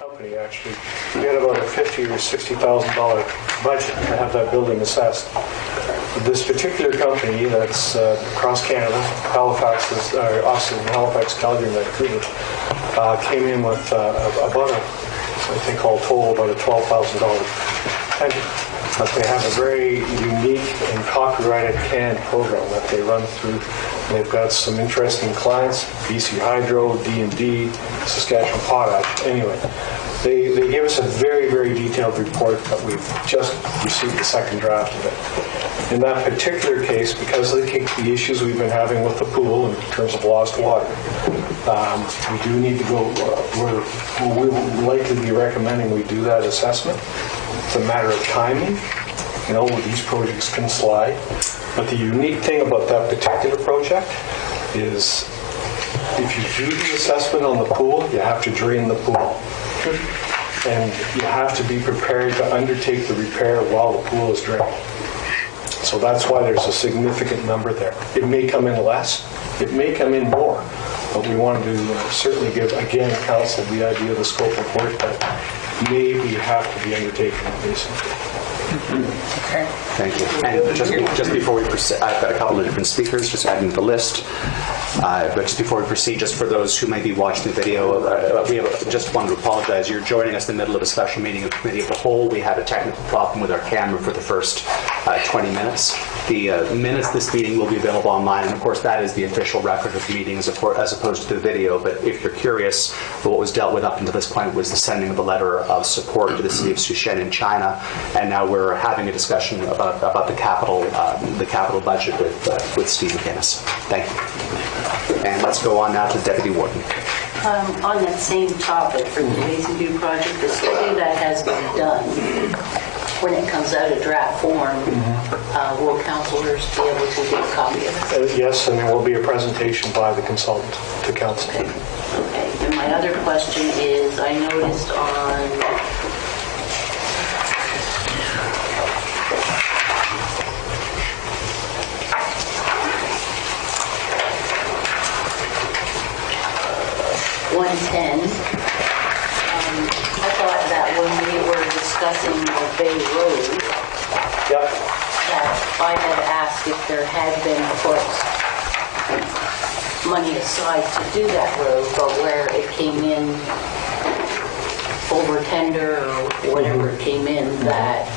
company, actually. We had about a $50,000 or $60,000 budget to have that building assessed. This particular company that's across Canada, Halifax, Austin, Halifax, Calgary, and Vancouver, came in with about I think all total about a $12,000 tender. But they have a very unique and copyrighted CAN program that they run through. They've got some interesting clients, BC Hydro, D&D, Saskatchewan Potash. Anyway, they gave us a very, very detailed report, but we've just received the second draft of it. In that particular case, because of the issues we've been having with the pool in terms of lost water, we do need to go, we will likely be recommending we do that assessment. It's a matter of timing. You know, these projects can slide. But the unique thing about that particular project is if you do the assessment on the pool, you have to drain the pool. And you have to be prepared to undertake the repair while the pool is drained. So that's why there's a significant number there. It may come in less, it may come in more, but we wanted to certainly give, again, council the idea of the scope of work that maybe have to be undertaken basically. Okay. Thank you. And just before we proceed, I've got a couple of different speakers just adding to the list. But just before we proceed, just for those who may be watching the video, just wanted to apologize. You're joining us in the middle of a special meeting of Committee of the Whole. We had a technical problem with our camera for the first 20 minutes. The minutes of this meeting will be available online, and of course that is the official record of the meeting as opposed to the video. But if you're curious, what was dealt with up until this point was the sending of a letter of support to the city of Shushan in China, and now we're having a discussion about the capital budget with Steve McGinnis. Thank you. And let's go on now to the Deputy Warden. On that same topic for the Basin View project, the study that has been done, when it comes out of draft form, will councillors be able to get a copy of it? Yes, and there will be a presentation by the consultant to council. Okay. And my other question is, I noticed on I thought that when we were discussing the Bay Road, that I had asked if there had been put money aside to do that road, but where it came in over tender or whatever it came in, that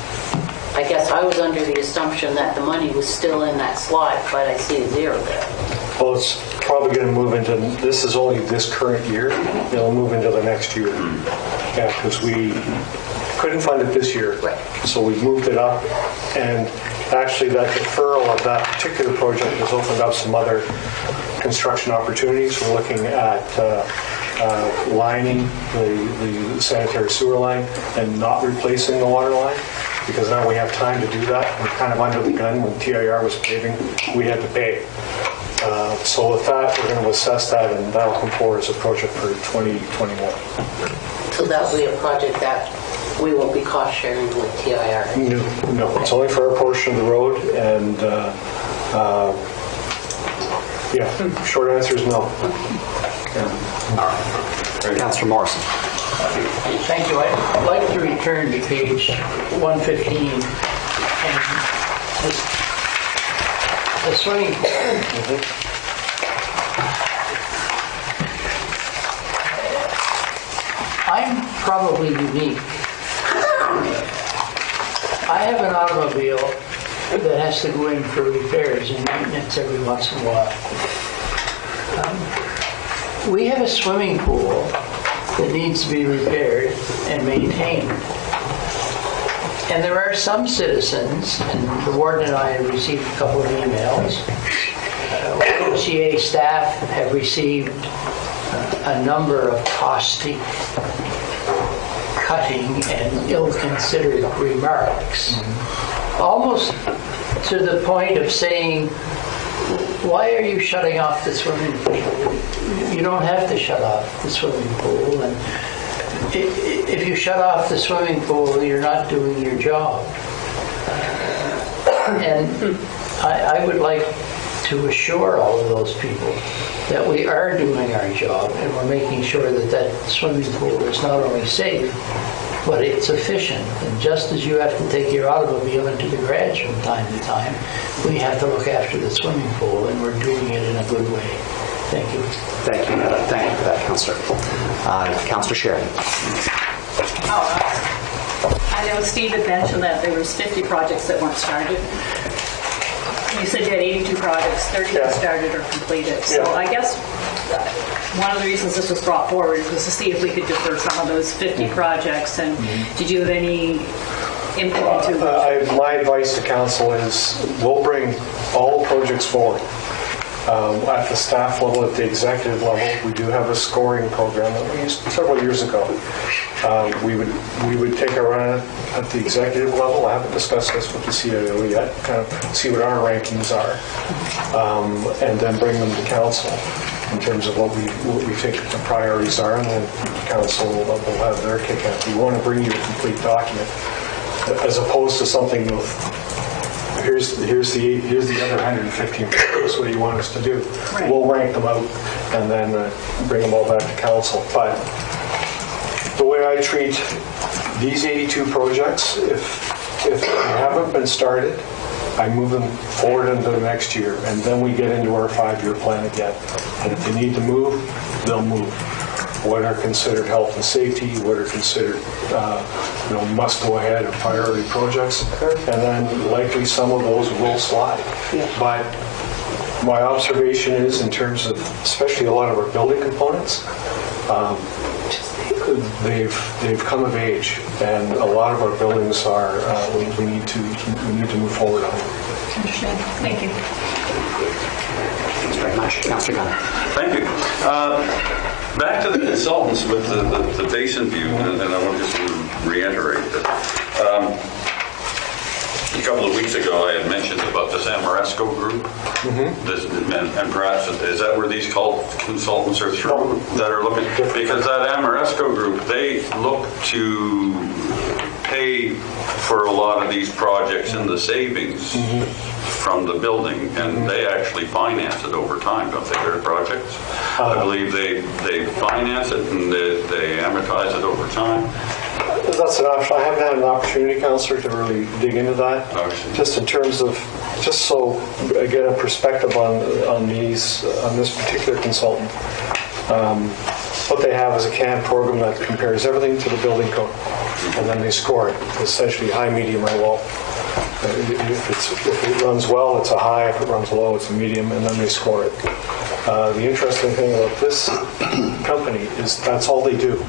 I guess I was under the assumption that the money was still in that slot, but I see a zero there. Well, it's probably going to move into, this is only this current year, it'll move into the next year. Yeah, because we couldn't fund it this year, so we moved it up, and actually that deferral of that particular project has opened up some other construction opportunities. We're looking at lining the sanitary sewer line and not replacing the water line, because now we have time to do that. We're kind of under the gun. When TIR was paving, we had to pay. So with that, we're going to assess that, and that'll come forward as a project for 2021. So that'll be a project that we won't be cost sharing with TIR? No, it's only for a portion of the road, and short answer is no. Councillor Morrison. Thank you. I'd like to return to page 115 and the swimming pool. I'm probably unique. I have an automobile that has to go in for repairs and maintenance every once in a while. We have a swimming pool that needs to be repaired and maintained. And there are some citizens, and the warden and I have received a couple of emails. OCA staff have received a number of caustic, cutting, and ill-considered remarks. Almost to the point of saying, why are you shutting off the swimming pool? You don't have to shut off the swimming pool. And if you shut off the swimming pool, you're not doing your job. And I would like to to assure all of those people that we are doing our job and we're making sure that that swimming pool is not only safe, but it's efficient. And just as you have to take your automobile into the garage from time to time, we have to look after the swimming pool, and we're doing it in a good way. Thank you. Thank you. Thank you for that, Councillor. Councillor Sheridan. I know Steve had mentioned that there was 50 projects that weren't started. You said you had 82 projects, 30 that started or completed. So Yeah. I guess one of the reasons this was brought forward was to see if we could defer some of those 50 projects. And did you have any input into My advice to council is we'll bring all projects forward. At the staff level, at the executive level, we do have a scoring program that we used several years ago. We would take a run at the executive level. I haven't discussed this with the CIO yet, kind of see what our rankings are, and then bring them to council in terms of what we think the priorities are, and then council will have their kick at. We want to bring you a complete document as opposed to something with here's the other 115 projects. What do you want us to do? Right. We'll rank them out and then bring them all back to council. But the way I treat these 82 projects, if they haven't been started, I move them forward into the next year, and then we get into our 5-year plan again. And if they need to move, they'll move. What are considered health and safety, what are considered must go ahead or priority projects, and then likely some of those will slide. But my observation is, in terms of especially a lot of our building components, they've come of age, and a lot of our buildings are we need to move forward on. Understand. Thank you. Thanks very much. Councillor Gunn. Thank you. Back to the consultants with the basin view, and I want to just reiterate that. A couple of weeks ago, I had mentioned about this Amoresco group, and perhaps is that where these consultants are through that are looking? Because that Amoresco group, they look to pay for a lot of these projects in the savings from the building, and they actually finance it over time, don't they, their projects? I believe they finance it and they amortize it over time. That's an option. I haven't had an opportunity, Councillor, to really dig into that. Just in terms of, just so I get a perspective on this particular consultant. What they have is a CAN program that compares everything to the building code, and then they score it, essentially high, medium, or low. If it runs well, it's a high. If it runs low, it's a medium, and then they score it. The interesting thing about this company is that's all they do.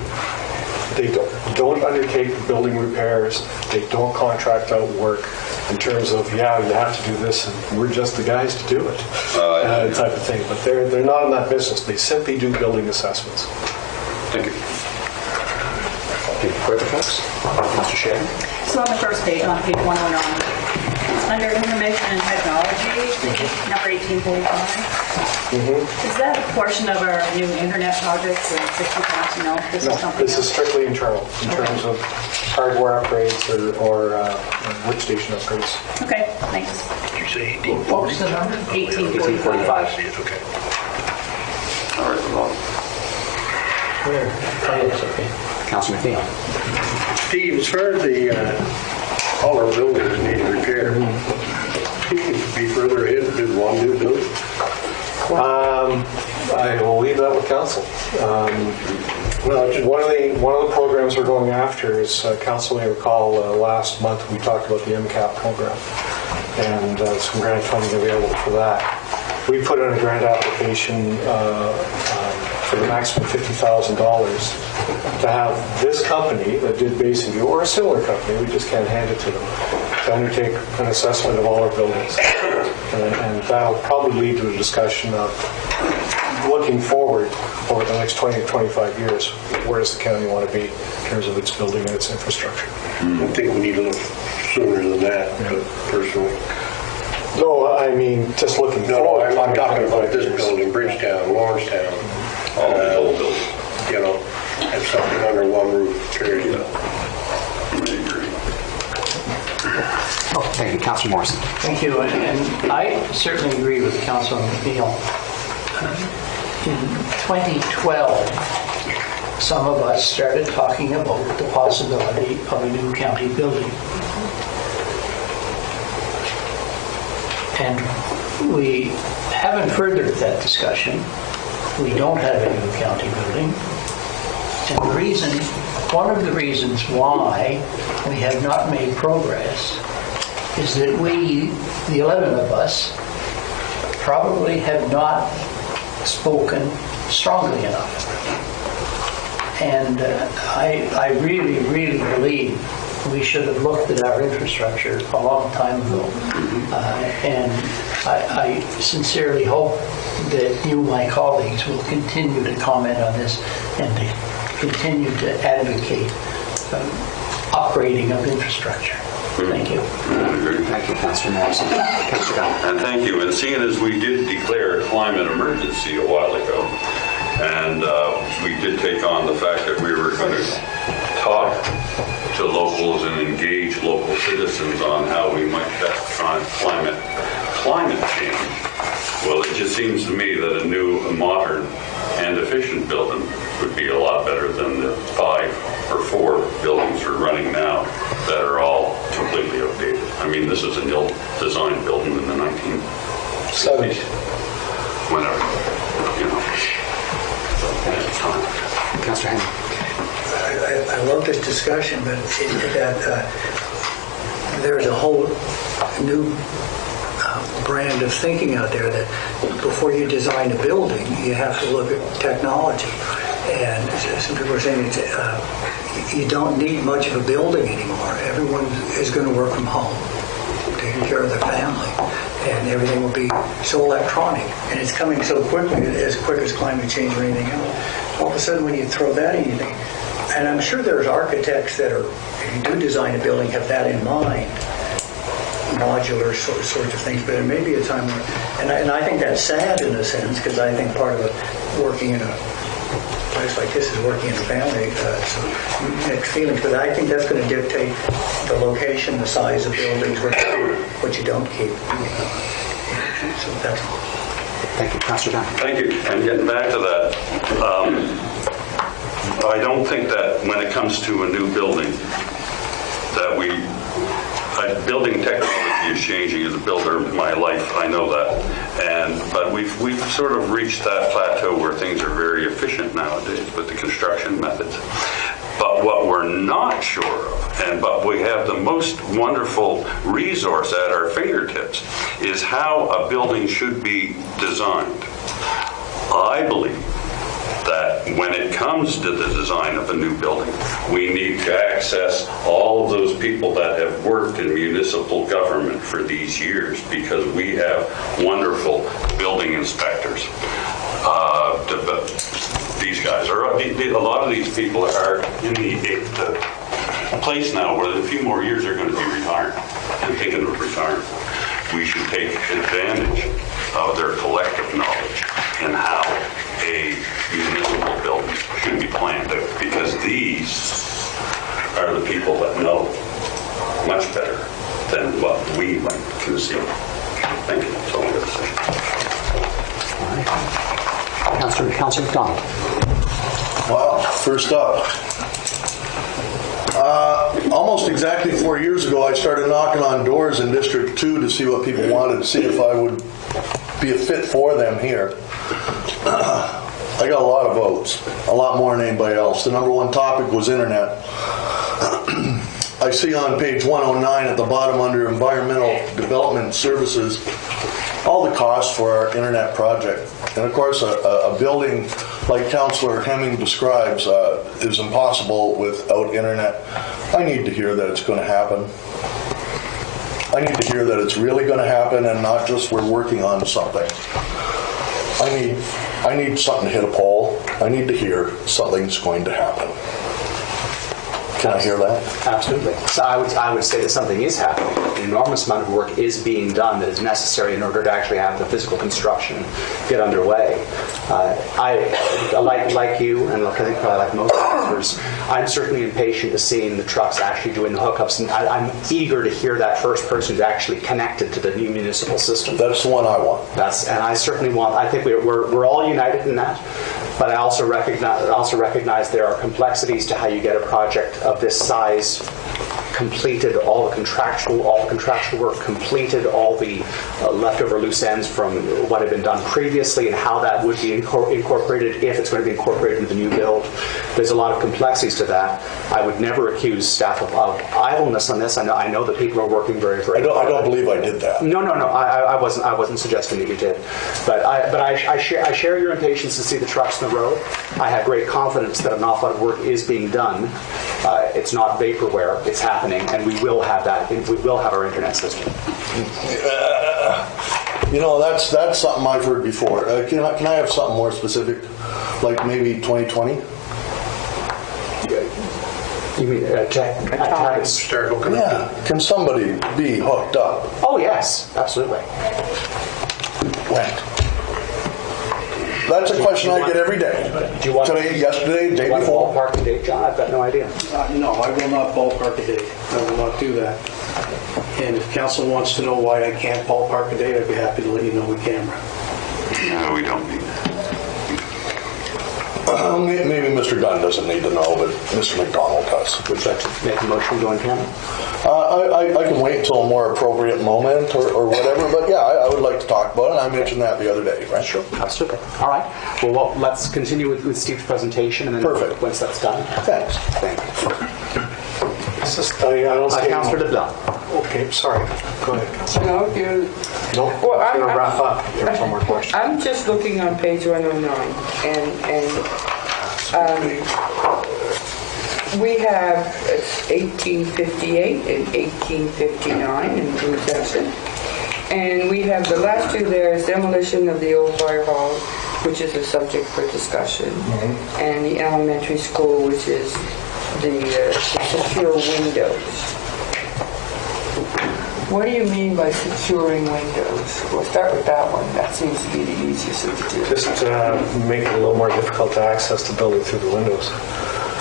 They don't undertake building repairs. They don't contract out work in terms of, you have to do this, and we're just the guys to do it, type of thing. But they're not in that business. They simply do building assessments. Thank you. Any further folks? Councillor Sheridan. So on the first page, on page 109, under information and technology, number 1845, is that a portion of our new internet project for 60,000? No, this is something This is else? strictly internal in terms of hardware upgrades or workstation upgrades. Okay, thanks. What was the number? 1845. 1845. Okay. All right, well, Where? Oh, yes, okay. Councillor McNeil. Steve, as far as all our buildings need repair, you could be further ahead and do one new building. I will leave that with council. One of the programs we're going after is, council may recall, last month we talked about the MCAP program and some grant funding available for that. We put in a grant application for the maximum $50,000 to have this company that did Basin View, or a similar company, we just can't hand it to them, to undertake an assessment of all our buildings. And that'll probably lead to a discussion of looking forward over the next 20 to 25 years, where does the county want to be in terms of its building and its infrastructure. I think we need a little sooner than that, personally. No, I mean, just looking No, forward. I'm talking about this building, Bridgetown, Lawrencetown. all the old buildings. Have something under one roof, period. I agree. Thank you. Councillor Morrison. Thank you, and I certainly agree with Councillor McNeil. In 2012, some of us started talking about the possibility of a new county building. And we haven't furthered that discussion. We don't have a new county building. And one of the reasons why we have not made progress is that we, the 11 of us, probably have not spoken strongly enough. And I really, really believe we should have looked at our infrastructure a long time ago. And I sincerely hope that you, my colleagues, will continue to comment on this and to continue to advocate upgrading of infrastructure. Thank you. Thank you, Councillor Morrison. Councillor Gunn. And thank you. And seeing as we did declare a climate emergency a while ago, and we did take on the fact that we were going to talk to locals and engage local citizens on how we might best try climate change. Well, it just seems to me that a new, modern, and efficient building would be a lot better than the 5 or 4 buildings we're running now that are all completely outdated. I mean, this is an ill-designed building in the 1970s. Whenever, you know. Councillor Henry. I love this discussion, but there's a whole new brand of thinking out there that before you design a building, you have to look at technology. And some people are saying you don't need much of a building anymore. Everyone is going to work from home, taking care of their family, and everything will be so electronic. And it's coming so quickly, as quick as climate change or anything else. All of a sudden, when you throw that in, you think, and I'm sure there's architects that are, if you do design a building, have that in mind, modular sorts of things, but it may be a time where, and I think that's sad in a sense, because I think part of working in a place like this is working in a family, so mixed feelings, but I think that's going to dictate the location, the size of buildings, what you don't keep. So that's all. Thank you. Councillor Gunn. Thank you. And getting back to that, I don't think that when it comes to a new building, that building technology is changing. As a builder of my life, I know that. But we've sort of reached that plateau where things are very efficient nowadays with the construction methods. But what we're not sure of, but we have the most wonderful resource at our fingertips, is how a building should be designed. I believe that when it comes to the design of a new building, we need to access all of those people that have worked in municipal government for these years, because we have wonderful building inspectors. These guys are, a lot of these people are in the place now where in a few more years they're going to be retiring and thinking of retiring. We should take advantage of their collective knowledge in how a municipal building should be planned out, because these are the people that know much better than what we might conceive. Thank you. That's all I'm going to say. Councillor McDonald. Wow, first up. Almost exactly 4 years ago, I started knocking on doors in District 2 to see what people wanted, to see if I would be a fit for them here. I got a lot of votes, a lot more than anybody else. The number one topic was internet. I see on page 109 at the bottom under Environmental Development Services, all the costs for our internet project. And of course, a building like Councillor Hemming describes is impossible without internet. I need to hear that it's going to happen. I need to hear that it's really going to happen and not just we're working on something. I need something to hit a poll. I need to hear something's going to happen. Can I hear that? Absolutely. So I would say that something is happening. An enormous amount of work is being done that is necessary in order to actually have the physical construction get underway. I like you, and I think probably like most officers, I'm certainly impatient to seeing the trucks actually doing the hookups, and I'm eager to hear that first person who's actually connected to the new municipal system. That's the one I want. And I certainly want. I think we're all united in that. But I also recognize there are complexities to how you get a project of this size completed, all the contractual work completed, all the leftover loose ends from what had been done previously, and how that would be incorporated if it's going to be incorporated into the new build. There's a lot of complexities to that. I would never accuse staff of idleness on this. I know that people are working very, very hard. I don't believe I did that. No. I wasn't suggesting that you did, but I share your impatience to see the trucks in the road. I have great confidence that an awful lot of work is being done. It's not vaporware; it's happening, and we will have that. We will have our internet system. That's something I've heard before. Can I have something more specific, like maybe 2020? You mean Start looking at Yeah. Can somebody be hooked up? Oh yes, absolutely. When? That's a question I get every day. Do you want Today, yesterday, day Do you want a before. ballpark date, John? I've got no idea. No, I will not ballpark a date. I will not do that. And if council wants to know why I can't ballpark a date, I'd be happy to let you know with camera. No, we don't need that. Maybe Mr. Gunn doesn't need to know, but Mr. McDonald does. Would you like to make a motion going camera? I can wait until a more appropriate moment or whatever, but yeah, I would like to talk about it. I mentioned that the other day, right? Sure. Absolutely. All right. Well, let's continue with Steve's presentation, and then Perfect. once that's done. Thanks. Thank you. It's just, I don't see. Councillor DeBlanc. Okay, sorry. Go ahead. No, you. No, Well, I'm going to wrap up. There's one more question. I'm just looking on page 109, and we have 1858 and 1859 in blue section, and we have the last two there is demolition of the old fire hall, which is a subject for discussion, and the elementary school, which is the secure windows. What do you mean by securing windows? We'll start with that one. That seems to be the easiest of the two. Just make it a little more difficult to access the building through the windows.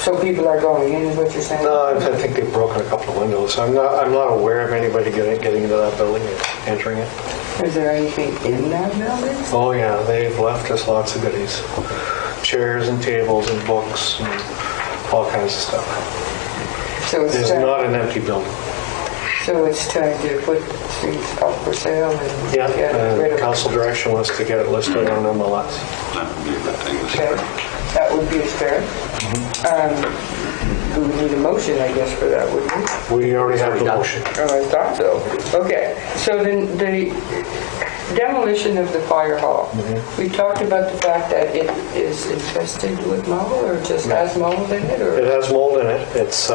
So people are going in, is what you're saying? No, I think they've broken a couple of windows. I'm not aware of anybody getting into that building and entering it. Is there anything in that building? Oh yeah, they've left us lots of goodies. Chairs and tables and books and all kinds of stuff. So It's not an empty building. So it's time to put things up for sale and Yeah, get rid of it. council direction was to get it listed on MLS. That would be a good thing. Okay, that would be fair. We would need a motion, I guess, for that, wouldn't we? We already have the motion. Oh, I thought so. Okay, so then the demolition of the fire hall. We talked about the fact that it is infested with mold, or just has mold in it, It or? has mold in it. It's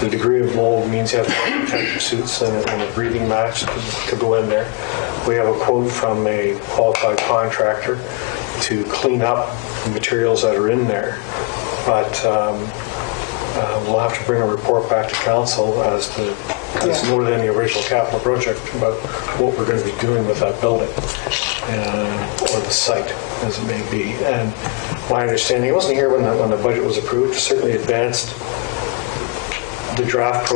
the degree of mold means you have to have protective suits and a breathing mask to go in there. We have a quote from a qualified contractor to clean up the materials that are in there, but we'll have to bring a report back to council as noted in the original capital project about what we're going to be doing with that building or the site, as it may be. And my understanding, I wasn't here when the budget was approved, certainly advanced the draft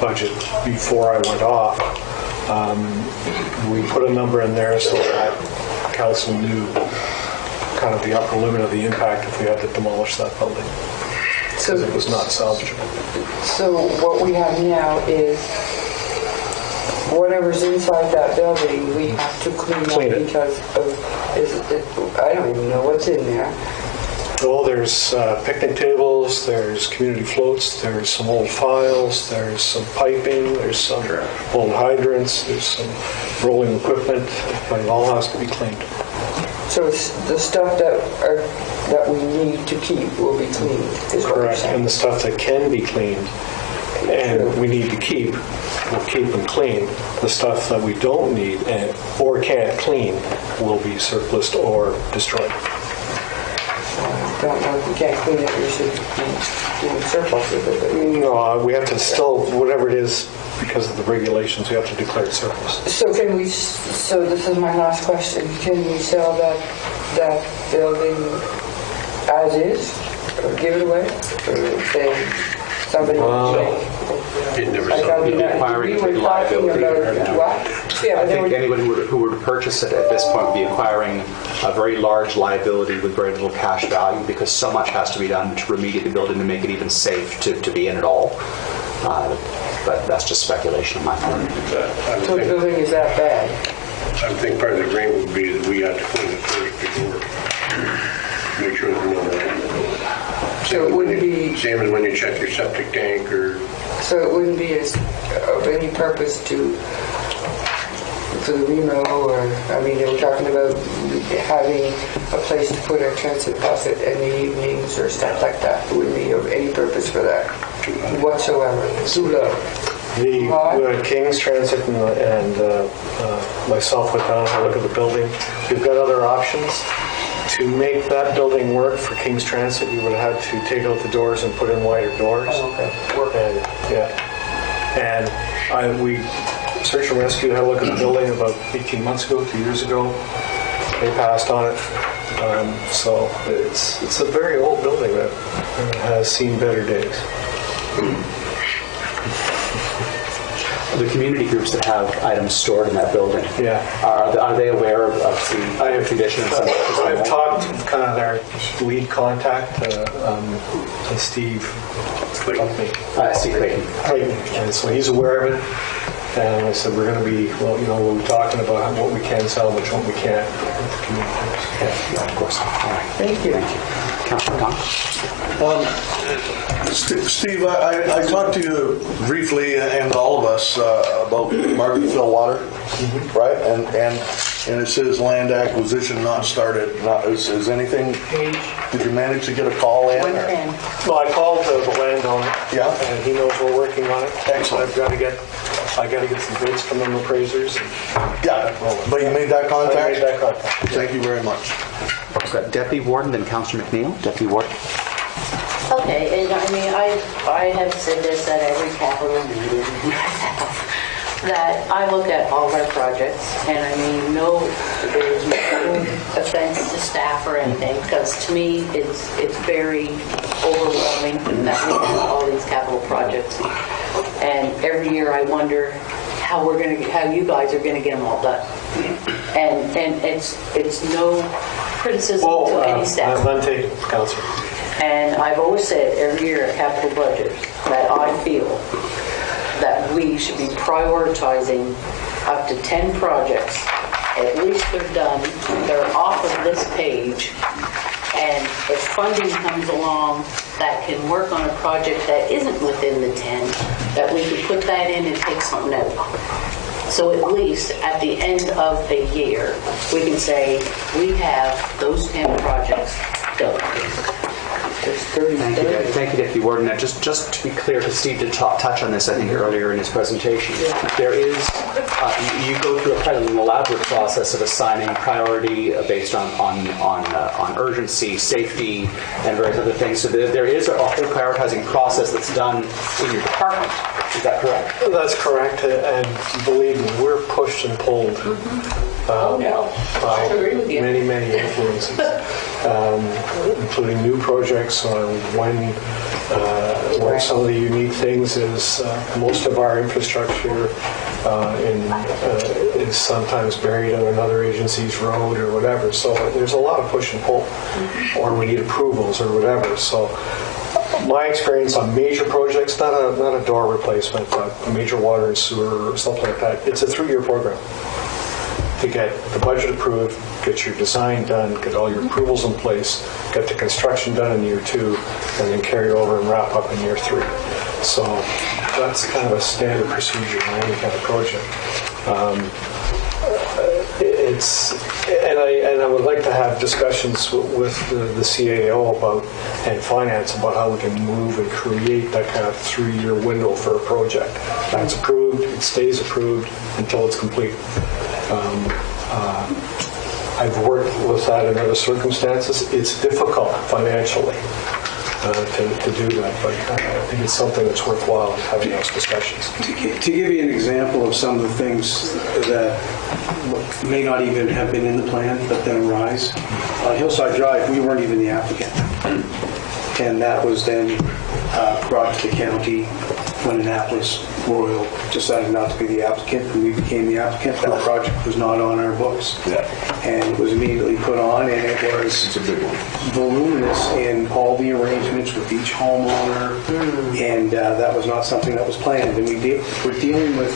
budget before I went off. We put a number in there so that council knew kind of the upper limit of the impact if we had to demolish that building, because it was not salvageable. So what we have now is whatever's inside that building, we have to clean it. up because of, I don't even know what's in there. Well, there's picnic tables, there's community floats, there's some old files, there's some piping, there's some old hydrants, there's some rolling equipment, but it all has to be cleaned. So it's the stuff that we need to keep will be cleaned, is what you're Correct, saying? and the stuff that can be cleaned and we need to keep, we'll keep them clean. The stuff that we don't need or can't clean will be surplused or destroyed. don't know if you can't clean it, you should do surplus with it. But No, we have to still, whatever it is, because of the regulations, we have to declare it surplus. so can we, so this is my last question, can we sell that building as is, or give it away, or say somebody would take? It never Like, I sold. mean, acquiring we were a talking liability. about, what? Yeah, I but they think were, anyone who were to purchase it at this point would be acquiring a very large liability with very little cash value, because so much has to be done to remediate the building to make it even safe to be in at all. But that's just speculation on my part. so the building is that bad? I would think part of the agreement would be that we have to clean it first before, make sure there's no. So it wouldn't be, Same as when you check your septic tank or. so it wouldn't be of any purpose for the remo, or, I mean, they were talking about having a place to put a transit bus in the evenings or stuff like that. It wouldn't be of any purpose for that whatsoever. Too low. The King's Transit and myself went down and had a look at the building. We've got other options. To make that building work for King's Transit, we would have had to take out the doors and put in wider doors. And, yeah. And we Search and Rescue had a look at the building about 18 months ago, 2 years ago. They passed on it. So it's a very old building that has seen better days. The community groups that have items stored in that building, Yeah. are they aware of the condition? I've talked to kind of their lead contact, Steve Steve Clayton. Clayton, and so he's aware of it. And I said, we're going to be, well, we'll be talking about what we can salvage, what we can't. Yeah, of course. All right. Thank you. Councilor Tom? Steve, I talked to you briefly, and all of us, about Margaretville Water, right? And it says land acquisition not started. Is anything? Did you manage to get a call in? Well, I called the landowner. Yeah. And he knows we're working on it. Excellent. I got to get some bids from them appraisers. Yeah, but you made that contact? I made that contact. Thank you very much. We've got Deputy Warden, then Councilor McNeil. Deputy Warden. Okay, and I mean, I have said this at every capital meeting, that I look at all of our projects, and I mean, there's no offense to staff or anything, because to me, it's very overwhelming that we have all these capital projects. And every year I wonder how you guys are gonna get them all done. And it's no criticism to any staff. None taken, Councilor. And I've always said every year at capital budget that I feel that we should be prioritizing up to 10 projects. At least they're done, they're off of this page. And if funding comes along that can work on a project that isn't within the 10, that we could put that in and take something out. So at least at the end of the year, we can say we have those 10 projects done. Thank you, Deputy Warden. Now, just to be clear, because Steve did touch on this, I think, earlier in his presentation, there is, you go through quite an elaborate process of assigning priority based on urgency, safety, and various other things. So there is a whole prioritizing process that's done in your department. Is that correct? That's correct, and believe me, we're pushed and pulled by many, many influences, including new projects on when some of the unique things is most of our infrastructure is sometimes buried on another agency's road or whatever. So there's a lot of push and pull, or we need approvals or whatever. So my experience on major projects, not a door replacement, but a major water and sewer or something like that, it's a 3-year program to get the budget approved, get your design done, get all your approvals in place, get the construction done in year 2, and then carry over and wrap up in year 3. So that's kind of a standard procedure in any kind of project. And I would like to have discussions with the CAO and finance about how we can move and create that kind of 3-year window for a project. That's approved, it stays approved until it's complete. I've worked with that in other circumstances. It's difficult financially to do that, but I think it's something that's worthwhile having those discussions. To give you an example of some of the things that may not even have been in the plan, but then arise, on Hillside Drive, we weren't even the applicant. And that was then brought to the county when Annapolis Royal decided not to be the applicant, and we became the applicant. That project was not on our books. And it was immediately put on, and it was voluminous in all the arrangements with each homeowner, and that was not something that was planned. And we're dealing with,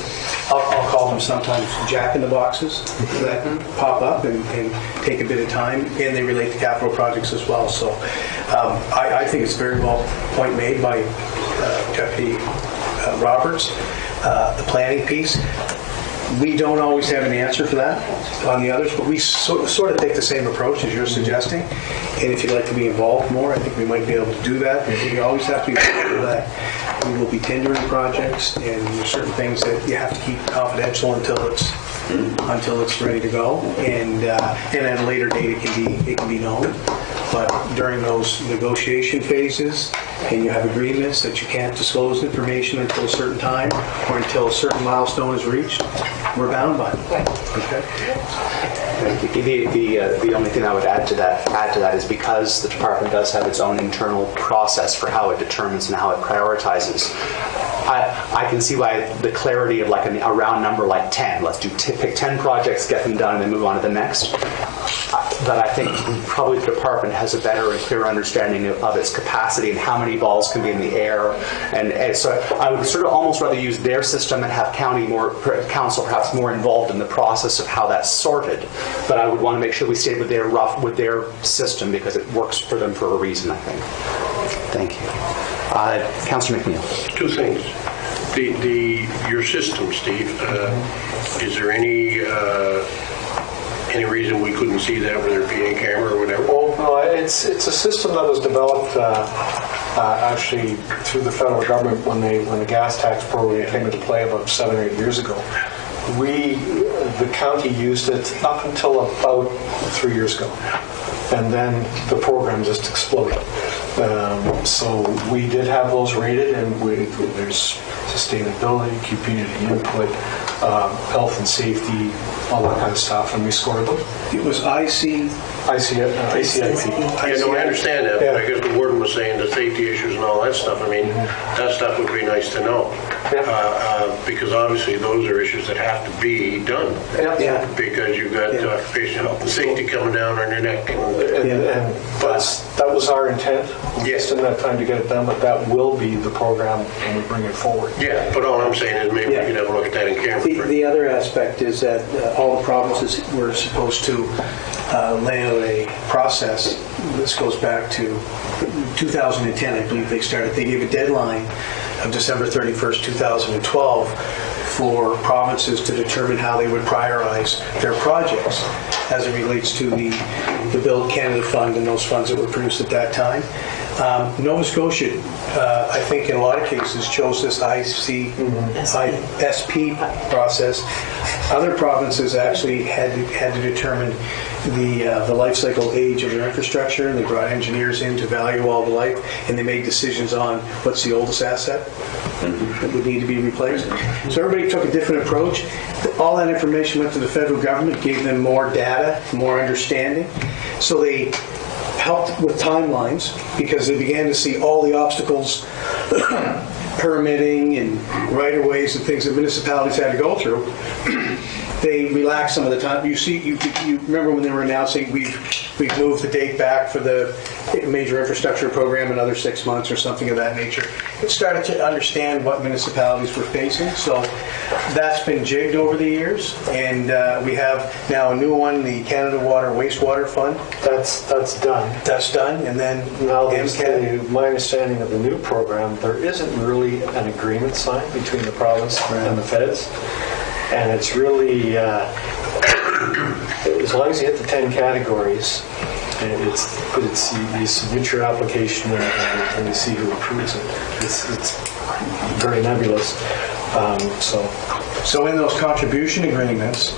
I'll call them sometimes jack-in-the-boxes that pop up and take a bit of time, and they relate to capital projects as well. So I think it's very well point made by Deputy Roberts, the planning piece. We don't always have an answer for that on the others, but we sort of take the same approach as you're suggesting. And if you'd like to be involved more, I think we might be able to do that. You always have to be aware that we will be tendering projects, and there's certain things that you have to keep confidential until it's ready to go. And at a later date, it can be known. But during those negotiation phases, and you have agreements that you can't disclose information until a certain time or until a certain milestone is reached, we're bound by it. Okay? The only thing I would add to that is because the department does have its own internal process for how it determines and how it prioritizes. I can see why the clarity of like a round number like 10. Let's pick 10 projects, get them done, and then move on to the next. But I think probably the department has a better and clearer understanding of its capacity and how many balls can be in the air. And so I would sort of almost rather use their system and have council perhaps more involved in the process of how that's sorted. But I would want to make sure we stayed with their system because it works for them for a reason, I think. Thank you. Councillor McNeil. Two things. Your system, Steve, is there any reason we couldn't see that, whether it be in camera or whatever? Well, no, it's a system that was developed actually through the federal government when the gas tax program came into play about 7 or 8 years ago. The county used it up until about 3 years ago, and then the program just exploded. So we did have those rated, and there's sustainability, community input, health and safety, all that kind of stuff, and we scored them. It was ICIP. Yeah, no, I understand that, but I guess the warden was saying the safety issues and all that stuff. I mean, that stuff would be nice to know. Because obviously those are issues that have to be done. Yeah. Because you've got occupational health and safety coming down on your neck. And that was our intent. We just didn't have time to get it done, but that will be the program when we bring it forward. Yeah, but all I'm saying is maybe we could have a look at that in camera. The other aspect is that all the provinces were supposed to lay out a process. This goes back to 2010, I believe they started. They gave a deadline of December 31st, 2012 for provinces to determine how they would prioritize their projects as it relates to the Build Canada Fund and those funds that were produced at that time. Nova Scotia, I think in a lot of cases, chose this ISP process. Other provinces actually had to determine the life cycle age of their infrastructure, and they brought engineers in to value all the life, and they made decisions on what's the oldest asset that would need to be replaced. So everybody took a different approach. All that information went to the federal government, gave them more data, more understanding. So they helped with timelines because they began to see all the obstacles, permitting and right-of-ways and things that municipalities had to go through. They relaxed some of the time. You remember when they were announcing we've moved the date back for the major infrastructure program another 6 months or something of that nature. It started to understand what municipalities were facing. So that's been jigged over the years, and we have now a new one, the Canada Water Wastewater Fund. That's done. That's done, and then now my understanding of the new program, there isn't really an agreement signed between the province and the feds. And it's really, as long as you hit the 10 categories, you submit your application and you see who approves it. It's very nebulous. So in those contribution agreements,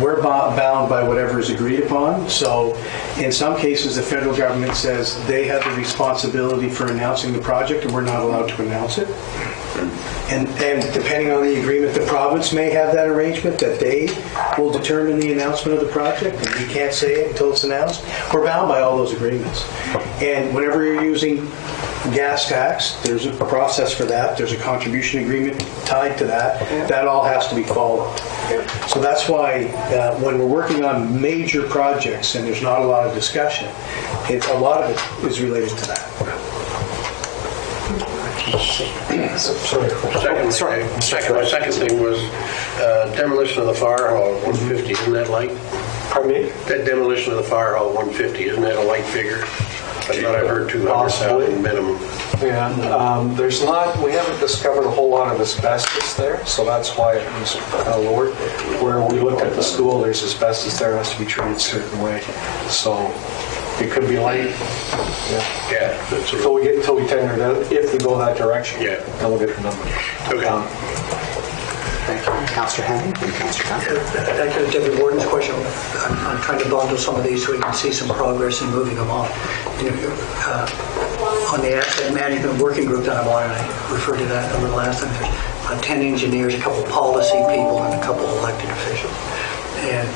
we're bound by whatever is agreed upon. So in some cases, the federal government says they have the responsibility for announcing the project, and we're not allowed to announce it. And depending on the agreement, the province may have that arrangement that they will determine the announcement of the project, and we can't say it until it's announced. We're bound by all those agreements. And whenever you're using gas tax, there's a process for that. There's a contribution agreement tied to that. That all has to be followed. So that's why when we're working on major projects and there's not a lot of discussion, a lot of it is related to that. My second thing was demolition of the fire hall, 150, isn't that light? Pardon me? That demolition of the fire hall, 150, isn't that a light figure? I thought I heard 200,000 minimum. Yeah, we haven't discovered a whole lot of asbestos there, so that's why it was lowered. Where we looked at the school, there's asbestos there, it has to be treated a certain way. So it could be light. Yeah. Until we tender it out, if we go that direction, Yeah. then we'll get the number. Okay. Thank you. Councillor Hammond and Councillor Gunn. Back to the Deputy Warden's question, I'm trying to bundle some of these so we can see some progress in moving them on. On the asset management working group that I'm on, and I referred to that a little last time, there's 10 engineers, a couple policy people, and a couple elected officials. And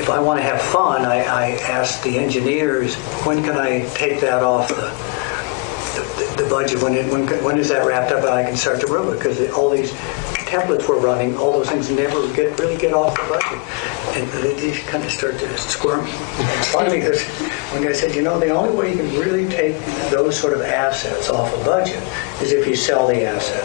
if I want to have fun, I ask the engineers, when can I take that off the budget? When is that wrapped up and I can start to run it? Because all these templates we're running, all those things never really get off the budget. And they kind of start to squirm. It's funny because when I said, the only way you can really take those sort of assets off a budget is if you sell the asset.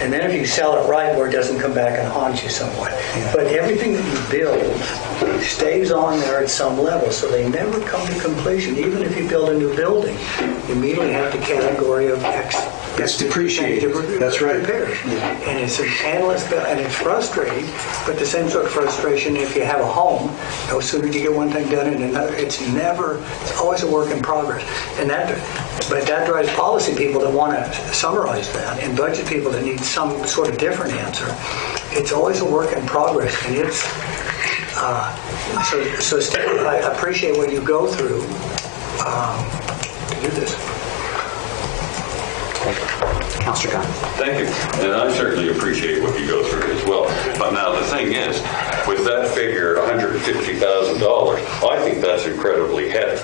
And then if you sell it right where it doesn't come back and haunt you somewhat. But everything that you build stays on there at some level, so they never come to completion. Even if you build a new building, you immediately have the category of X. It's depreciated. That's right. Repairs. And it's endless, and it's frustrating, but the same sort of frustration if you have a home. No sooner do you get one thing done and another, it's always a work in progress. But that drives policy people that want to summarize that, and budget people that need some sort of different answer. It's always a work in progress, and it's so Steve, I appreciate what you go through to do this. Councillor Gunn. Thank you. And I certainly appreciate what you go through as well. But now the thing is, with that figure, $150,000, I think that's incredibly heavy,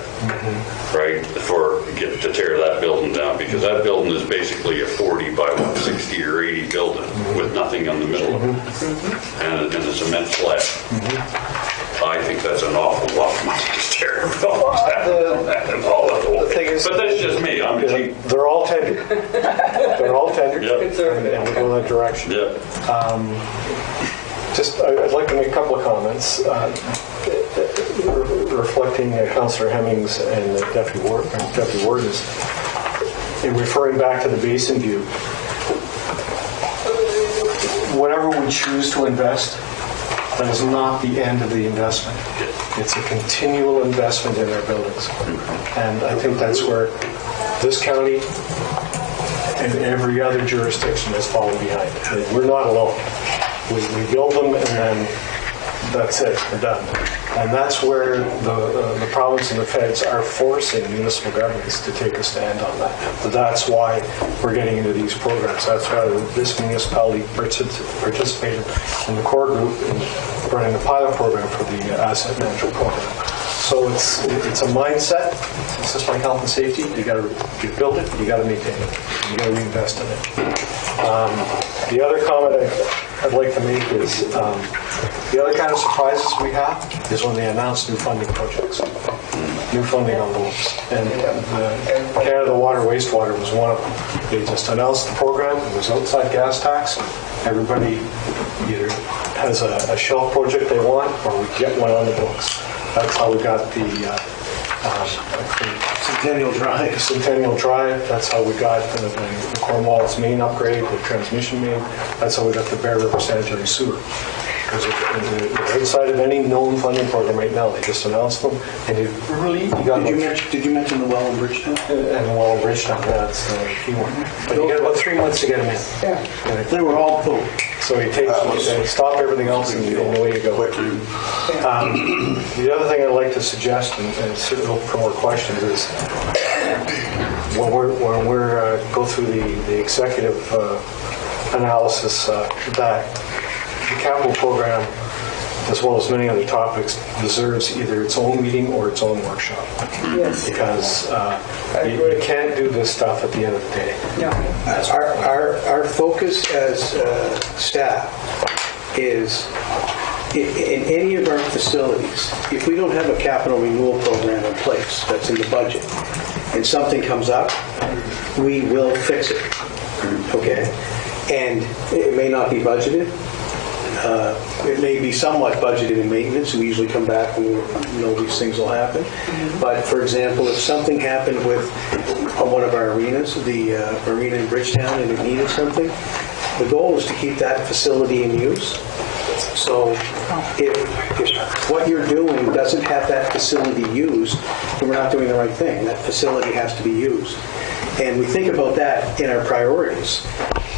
right, to tear that building down, because that building is basically a 40 by 60 or 80 building with nothing in the middle of it, and a cement slab. I think that's an awful lot of money to tear buildings down. But that's just me. I'm cheap. They're all tendered. They're all tendered, Yep. and we go in that direction. Yeah. I'd like to make a couple of comments reflecting Councillor Hemmings and Deputy Warden's in referring back to the basin view. Whatever we choose to invest, that is not the end of the investment. It's a continual investment in our buildings. And I think that's where this county and every other jurisdiction has fallen behind. We're not alone. We build them and then that's it, we're done. And that's where the province and the feds are forcing municipal governments to take a stand on that. But that's why we're getting into these programs. That's why this municipality participated in the core group in running the pilot program for the asset management program. So it's a mindset. It's just like health and safety. You build it, you got to maintain it, you got to reinvest in it. The other comment I'd like to make is the other kind of surprises we have is when they announce new funding projects, new funding envelopes. And Canada Water Wastewater was one of them. They just announced the program. It was outside gas tax. Everybody either has a shelf project they want or we get one on the books. That's how we got the Centennial Drive. Centennial Drive. That's how we got the Cornwall's main upgrade, the transmission main. That's how we got the Bear River Sanitary Sewer. They're inside of any known funding program right now. They just announced them, and you got Did you mention the well in Bridgetown? and well, Bridgetown, that's the key one. But you got about 3 months to get them in. Yeah. They were all pulled. So you stop everything else and away you go. The other thing I'd like to suggest, and certainly open for more questions, is when we're go through the executive analysis, that the capital program, as well as many other topics, deserves either its own meeting or its own workshop. Yes. Because you can't do this stuff at the end of the day. No. Our focus as staff is in any of our facilities, if we don't have a capital renewal program in place that's in the budget and something comes up, we will fix it. Okay? And it may not be budgeted. It may be somewhat budgeted in maintenance. We usually come back and we know these things will happen. But for example, if something happened with one of our arenas, the arena in Bridgetown, and it needed something, the goal is to keep that facility in use. So if what you're doing doesn't have that facility used, then we're not doing the right thing. That facility has to be used. And we think about that in our priorities.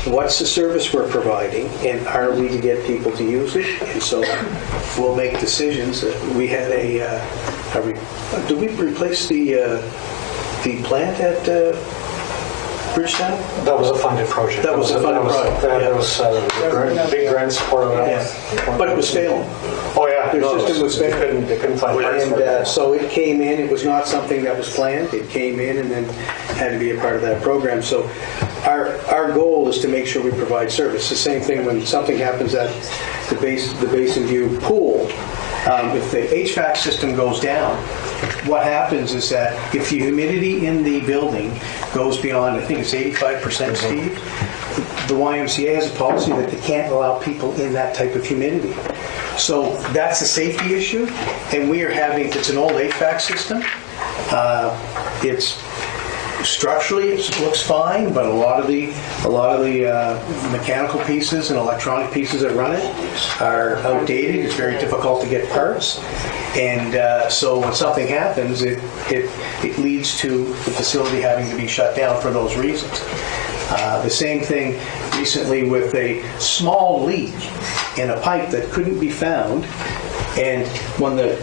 What's the service we're providing, and are we to get people to use it? And so we'll make decisions. We had did we replace the plant at Bridgetown? That was a funded project. That was a funded project. There was big grant support on that. Yeah. But it was failing. Oh, yeah. Their system was failing. They couldn't find parts for it. And so it came in. It was not something that was planned. It came in and then had to be a part of that program. So our goal is to make sure we provide service. The same thing when something happens at the Basin View pool. If the HVAC system goes down, what happens is that if the humidity in the building goes beyond, I think it's 85%, Steve, the YMCA has a policy that they can't allow people in that type of humidity. So that's a safety issue, and we are having, it's an old HVAC system. It's structurally, it looks fine, but a lot of the mechanical pieces and electronic pieces that run it are outdated. It's very difficult to get parts, and so when something happens, it leads to the facility having to be shut down for those reasons. The same thing recently with a small leak in a pipe that couldn't be found, and when the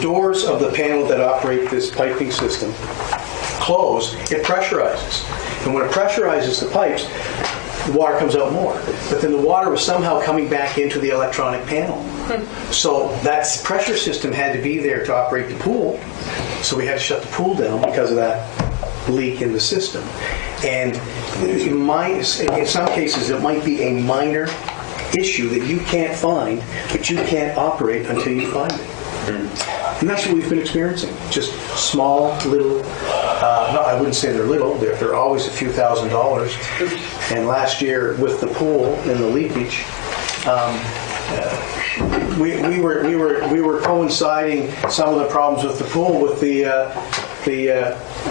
doors of the panel that operate this piping system close, it pressurizes. And when it pressurizes the pipes, the water comes out more. But then the water was somehow coming back into the electronic panel. So that pressure system had to be there to operate the pool. So we had to shut the pool down because of that leak in the system. And in some cases, it might be a minor issue that you can't find, but you can't operate until you find it. And that's what we've been experiencing. Just small, little, I wouldn't say they're little, they're always a few $1,000s. And last year with the pool and the leakage, we were coinciding some of the problems with the pool with the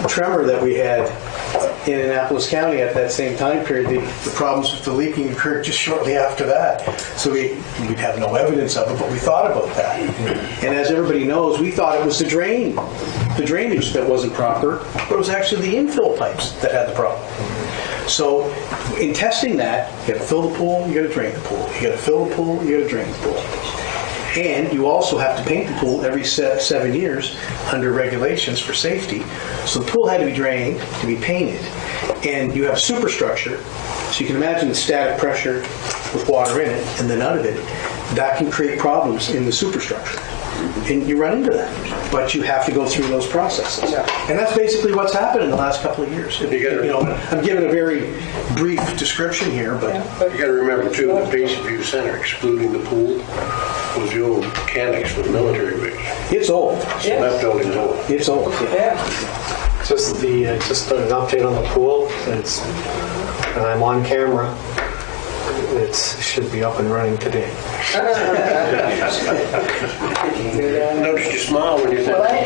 tremor that we had in Annapolis County at that same time period. The problems with the leaking occurred just shortly after that. So we'd have no evidence of it, but we thought about that. And as everybody knows, we thought it was the drainage that wasn't proper, but it was actually the infill pipes that had the problem. So in testing that, you got to fill the pool, you got to drain the pool. You got to fill the pool, you got to drain the pool. And you also have to paint the pool every 7 years under regulations for safety. So the pool had to be drained, to be painted. And you have superstructure, so you can imagine the static pressure with water in it and then out of it. That can create problems in the superstructure. And you run into that. But you have to go through those processes. And that's basically what's happened in the last couple of years. I'm giving a very brief description here, but... You got to remember, too, the Basin View Center, excluding the pool, was the old mechanics for the military base. It's old. So that building's old. It's old. Yeah. Just an update on the pool. And I'm on camera. It should be up and running today. Noticed you smile when you said that.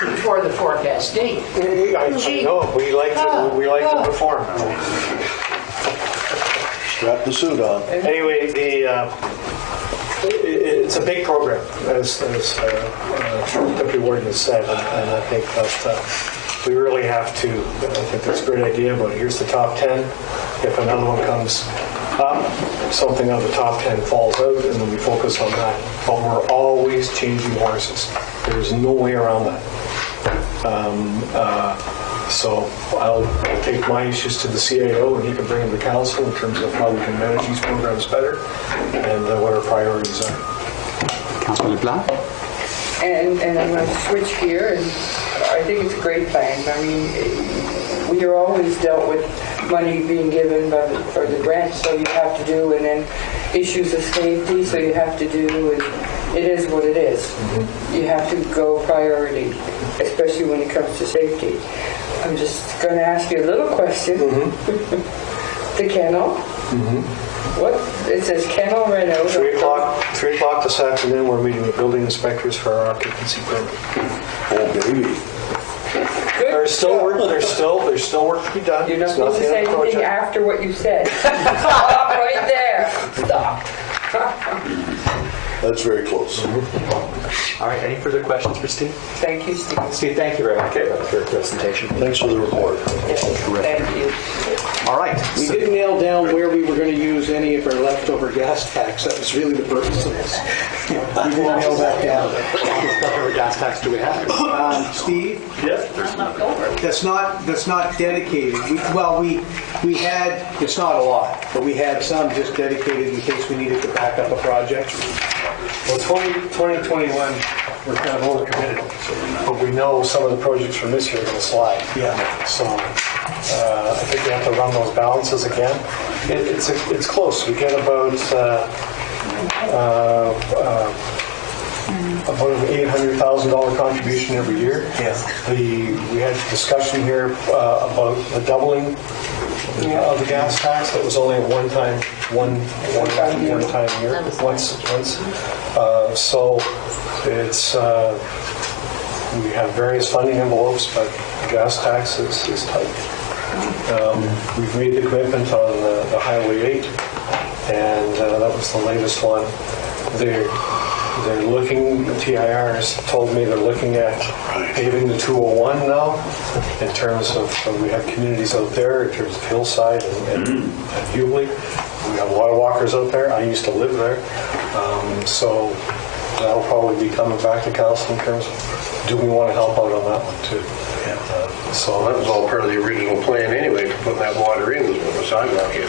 Before the forecast date. I know, we like to perform. Strap the suit on. Anyway, it's a big program, as Deputy Warden has said, and I think that we really have to, I think that's a great idea, but here's the top 10. If another one comes up, something out of the top 10 falls out, and then we focus on that. But we're always changing horses. There's no way around that. So I'll take my issues to the CAO, and he can bring them to council in terms of how we can manage these programs better and what our priorities are. Councilor LeBlanc? And I'm going to switch gear, and I think it's a great plan. I mean, we are always dealt with money being given for the grant, so you have to do, and then issues of safety, so you have to do, and it is what it is. Mm-hmm. You have to go priority, especially when it comes to safety. I'm just going to ask you a little question. Mm-hmm. The kennel. Mm-hmm. What? It says kennel reno. 3 o'clock this afternoon, we're meeting with building inspectors for our occupancy permit. Oh, baby. Good. There's still work to be done. You're not It's supposed to the say end of the anything project. after what you said. Stop right there. Stop. That's very close. All right, any further questions for Steve? Thank you, Steve. Steve, thank you very much for your presentation. Thanks for the report. Thank you. All right. We so- didn't nail down where we were going to use any of our leftover gas tax. That was really the purpose of this. We didn't nail that down. What kind of gas tax do we have? Steve? Yes. That's not dedicated. We had, it's not a lot, but we had some just dedicated in case we needed to back up a project. Well, 2021, we're kind of overcommitted, but we know some of the projects from this year are going to slide. Yeah. So I think we have to run those balances again. It's close. We get about an $800,000 contribution every year. Yeah. We had a discussion here about the doubling of the gas tax. That was only a one-time year. Once. So it's we have various funding envelopes, but gas tax is tight. We've made the commitment on the Highway 8, and that was the latest one. They're looking, the TIR has told me they're looking at paving the 201 now in terms of, we have communities out there in terms of Hillside and Hughley. We have a lot of walkers out there. I used to live there. So that'll probably be coming back to council in terms of, do we want to help out on that one too? So that was all part of the original plan anyway, to put that water in, was put the sidewalk in.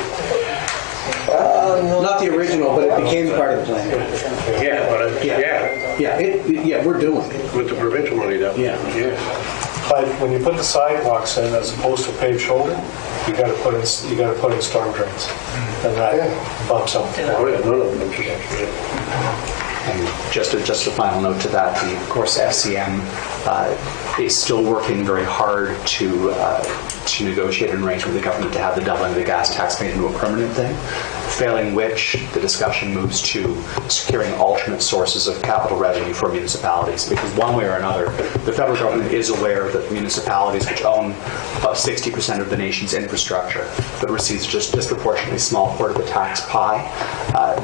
Not the original, but it became part of the plan. Yeah, but Yeah, we're doing it. with the provincial money that. Yeah. But when you put the sidewalks in as opposed to a paved shoulder, you got to put in storm drains, and that bumps up. Oh, yeah, no, And just a final note to that, of course, FCM is still working very hard to negotiate an arrangement with the government to have the doubling of the gas tax made into a permanent thing, failing which the discussion moves to securing alternate sources of capital revenue for municipalities. Because one way or another, the federal government is aware that municipalities, which own about 60% of the nation's infrastructure, but receives just disproportionately small part of the tax pie,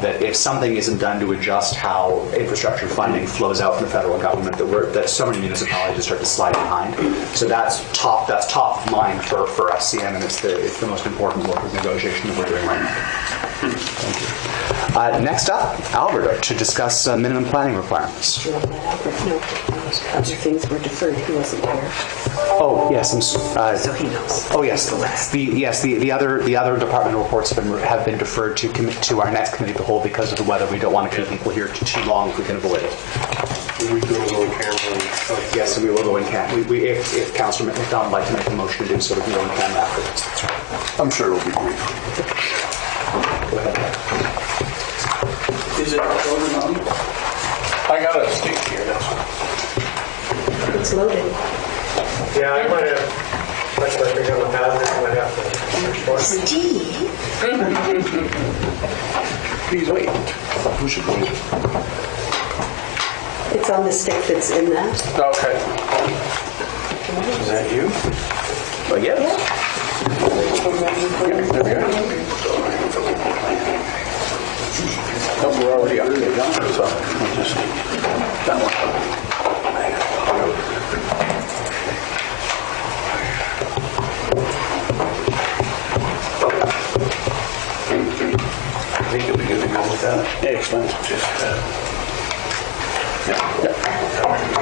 that if something isn't done to adjust how infrastructure funding flows out from the federal government, that so many municipalities start to slide behind. So that's top of mind for FCM, and it's the most important work of negotiation that we're doing right now. Thank you. Next up, Albert, to discuss minimum planning requirements. No, other things were deferred. He wasn't here, Oh yes, so he knows. oh yes, The last. the other department reports have been deferred to our next committee of the whole because of the weather. We don't want to keep people here too long if we can avoid it. We do go in camera. Yes, so we will go in camera. If Councillor McDonald would like to make a motion to do so, we can go in camera afterwards. I'm sure it'll be brief. Go ahead. Is it voted on? I got a stick here, It's loaded. Yeah, I might have, that's what I think I'm a hazard, I might have to. Steve? Please wait. Who should wait? It's on the stick that's in that. Okay. Is that you? Well, yeah. There we go. we're already up there, done, so we'll just, that one. I think it'll be good to go with that. Excellent.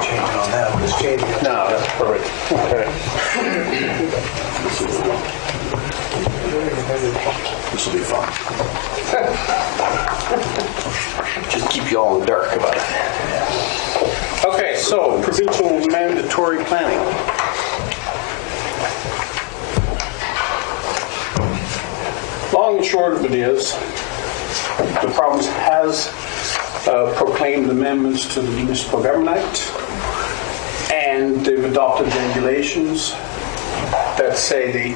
Change on that, but it's changing. No, that's perfect. Okay. This will be fun. Just keep you all in the dark about it. Okay, so provincial mandatory planning. Long and short of it is, the province has proclaimed amendments to the Municipal Government Act, and they've adopted regulations that say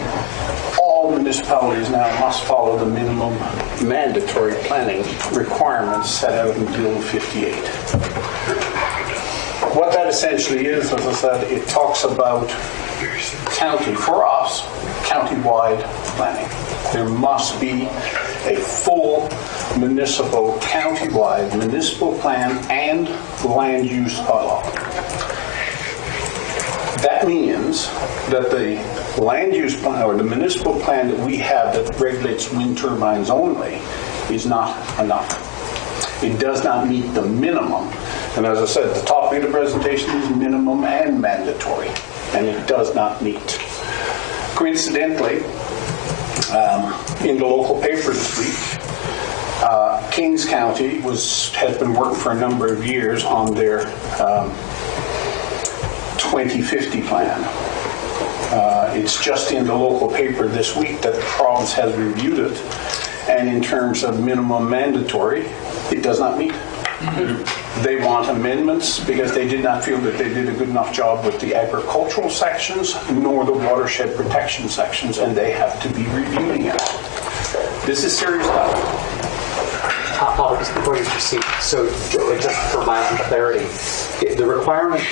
all municipalities now must follow the minimum mandatory planning requirements set out in Bill 58. What that essentially is, as I said, it talks about county, for us, county-wide planning. There must be a full municipal, county-wide municipal plan and land use bylaw. That means that the land use plan or the municipal plan that we have that regulates wind turbines only is not enough. It does not meet the minimum. And as I said, the topic of the presentation is minimum and mandatory, and it does not meet. Coincidentally, in the local paper this week, Kings County has been working for a number of years on their 2050 plan. It's just in the local paper this week that the province has reviewed it, and in terms of minimum mandatory, it does not meet. They want amendments because they did not feel that they did a good enough job with the agricultural sections nor the watershed protection sections, and they have to be reviewing it. This is serious stuff. Just before you proceed, so just for my own clarity, the requirement,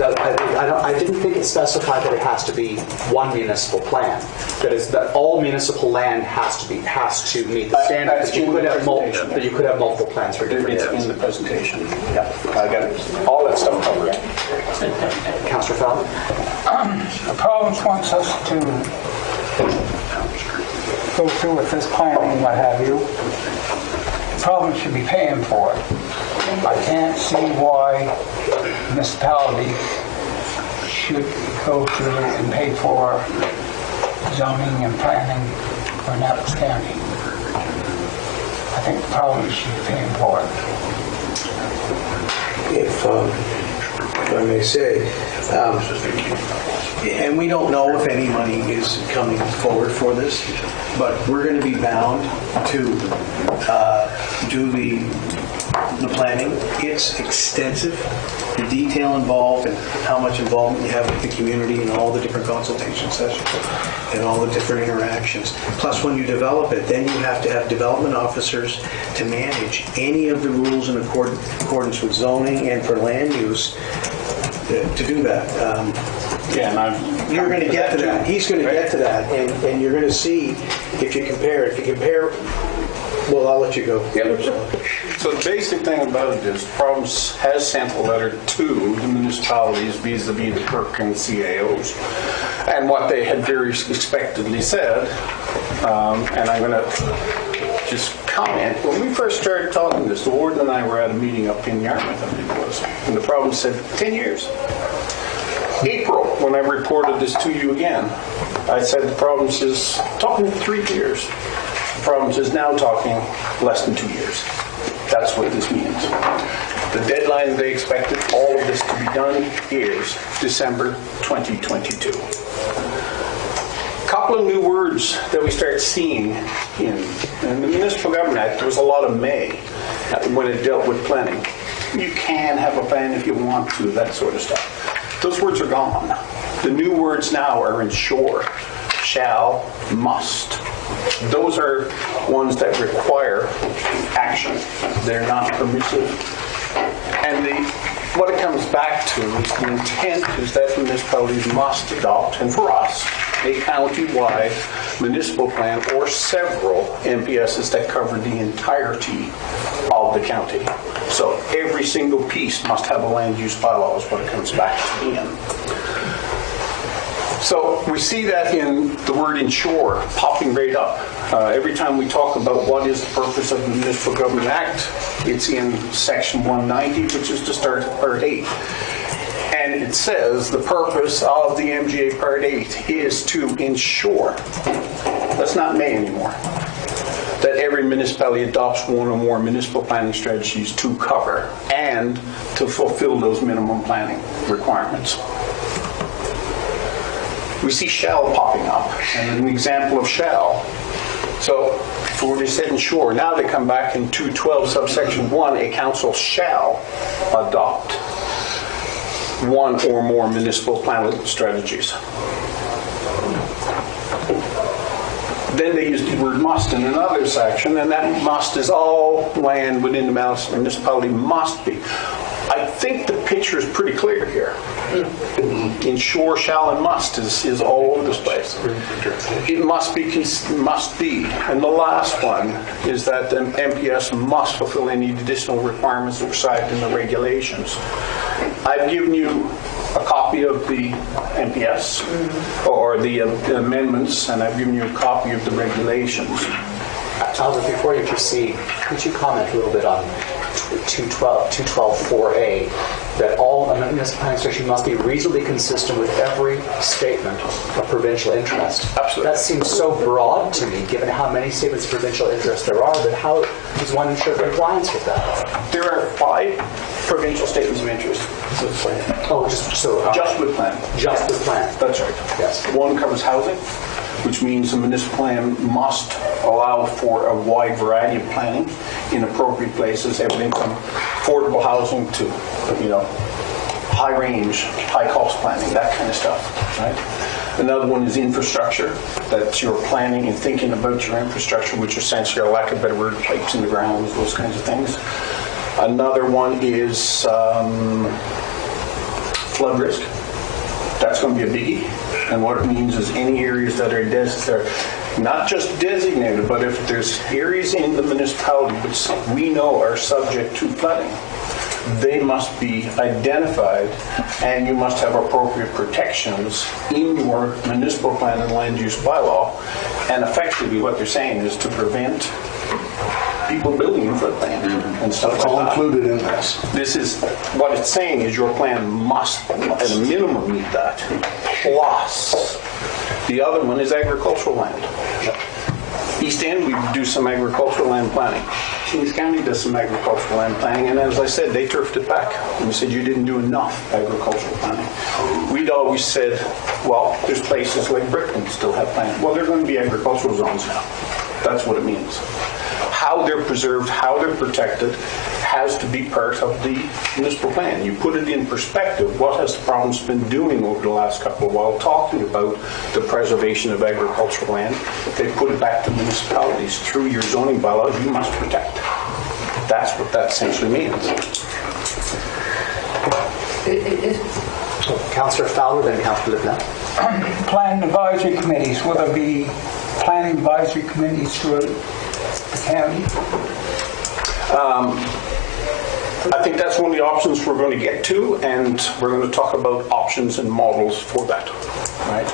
I didn't think it specified that it has to be one municipal plan. That is, that all municipal land has to meet the standard. But you could have multiple plans for different areas. It's in the presentation. Yeah, I got it. All that stuff covered. Councillor Fallon? The province wants us to go through with this planning and what have you. The province should be paying for it. I can't see why municipality should go through and pay for zoning and planning for Annapolis County. I think the province should be paying for it. If I may say, and we don't know if any money is coming forward for this, but we're going to be bound to do the planning. It's extensive, the detail involved and how much involvement you have with the community and all the different consultation sessions and all the different interactions. Plus, when you develop it, then you have to have development officers to manage any of the rules in accordance with zoning and for land use to do that. You're going to get to that. He's going to get to that, and you're going to see if you compare. Well, I'll let you go. So the basic thing about it is the province has sent a letter to the municipalities vis-a-vis the clerk and CAOs. And what they had very expectedly said, and I'm going to just comment, when we first started talking this, the warden and I were at a meeting up in Yarmouth, I think it was, and the province said 10 years. April, when I reported this to you again, I said the province is talking 3 years. The province is now talking less than 2 years. That's what this means. The deadline they expected all of this to be done is December 2022. A couple of new words that we start seeing in the Municipal Government Act. There was a lot of may when it dealt with planning. You can have a plan if you want to, that sort of stuff. Those words are gone. The new words now are ensure, shall, must. Those are ones that require action. They're not permissive. And what it comes back to is the intent is that municipalities must adopt, and for us, a county-wide municipal plan or several MPSs that cover the entirety of the county. So every single piece must have a land use bylaw is what it comes back to being. So we see that in the word ensure popping right up. Every time we talk about what is the purpose of the Municipal Government Act, it's in section 190, which is to start Part 8. And it says the purpose of the MGA Part 8 is to ensure, that's not may anymore, that every municipality adopts one or more municipal planning strategies to cover and to fulfill those minimum planning requirements. We see shall popping up, and an example of shall. So before they said ensure, now they come back in 212 subsection 1, a council shall adopt one or more municipal planning strategies. Then they use the word must in another section, and that must is all land within the municipality must be. I think the picture is pretty clear here. Ensure, shall, and must is all over this place. It must be. And the last one is that the MPS must fulfill any additional requirements prescribed in the regulations. I've given you a copy of the MPS or the amendments, and I've given you a copy of the regulations. Thomas, before you proceed, could you comment a little bit on 212.4a, that all amendments to planning strategy must be reasonably consistent with every statement of provincial interest? Absolutely. That seems so broad to me, given how many statements of provincial interest there are, but how does one ensure compliance with that? There are 5 provincial statements of interest. Oh, just with planning. Just with planning. That's right. Yes. One covers housing, which means the municipal plan must allow for a wide variety of planning in appropriate places, everything from affordable housing to, high range, high cost planning, that kind of stuff, right? Another one is infrastructure, that you're planning and thinking about your infrastructure, which essentially are, lack of a better word, pipes in the ground, those kinds of things. Another one is flood risk. That's going to be a biggie. And what it means is any areas that are not just designated, but if there's areas in the municipality which we know are subject to flooding, they must be identified, and you must have appropriate protections in your municipal plan and land use bylaw. And effectively what they're saying is to prevent people building in floodplain and stuff like that. All included in this. This is, what it's saying is your plan must, at a minimum, meet that. Plus, the other one is agricultural land. East End, we do some agricultural land planning. Kings County does some agricultural land planning, and as I said, they turfed it back. And we said, you didn't do enough agricultural planning. We'd always said, well, there's places like Brickland still have planning. Well, they're going to be agricultural zones now. That's what it means. How they're preserved, how they're protected, has to be part of the municipal plan. You put it in perspective, what has the province been doing over the last couple of while talking about the preservation of agricultural land? They put it back to municipalities. Through your zoning bylaws, you must protect. That's what that essentially means. So, Councillor Fowler, then Councillor Lippner. Planning advisory committees, will there be planning advisory committees throughout the county? I think that's one of the options we're going to get to, and we're going to talk about options and models for that, right?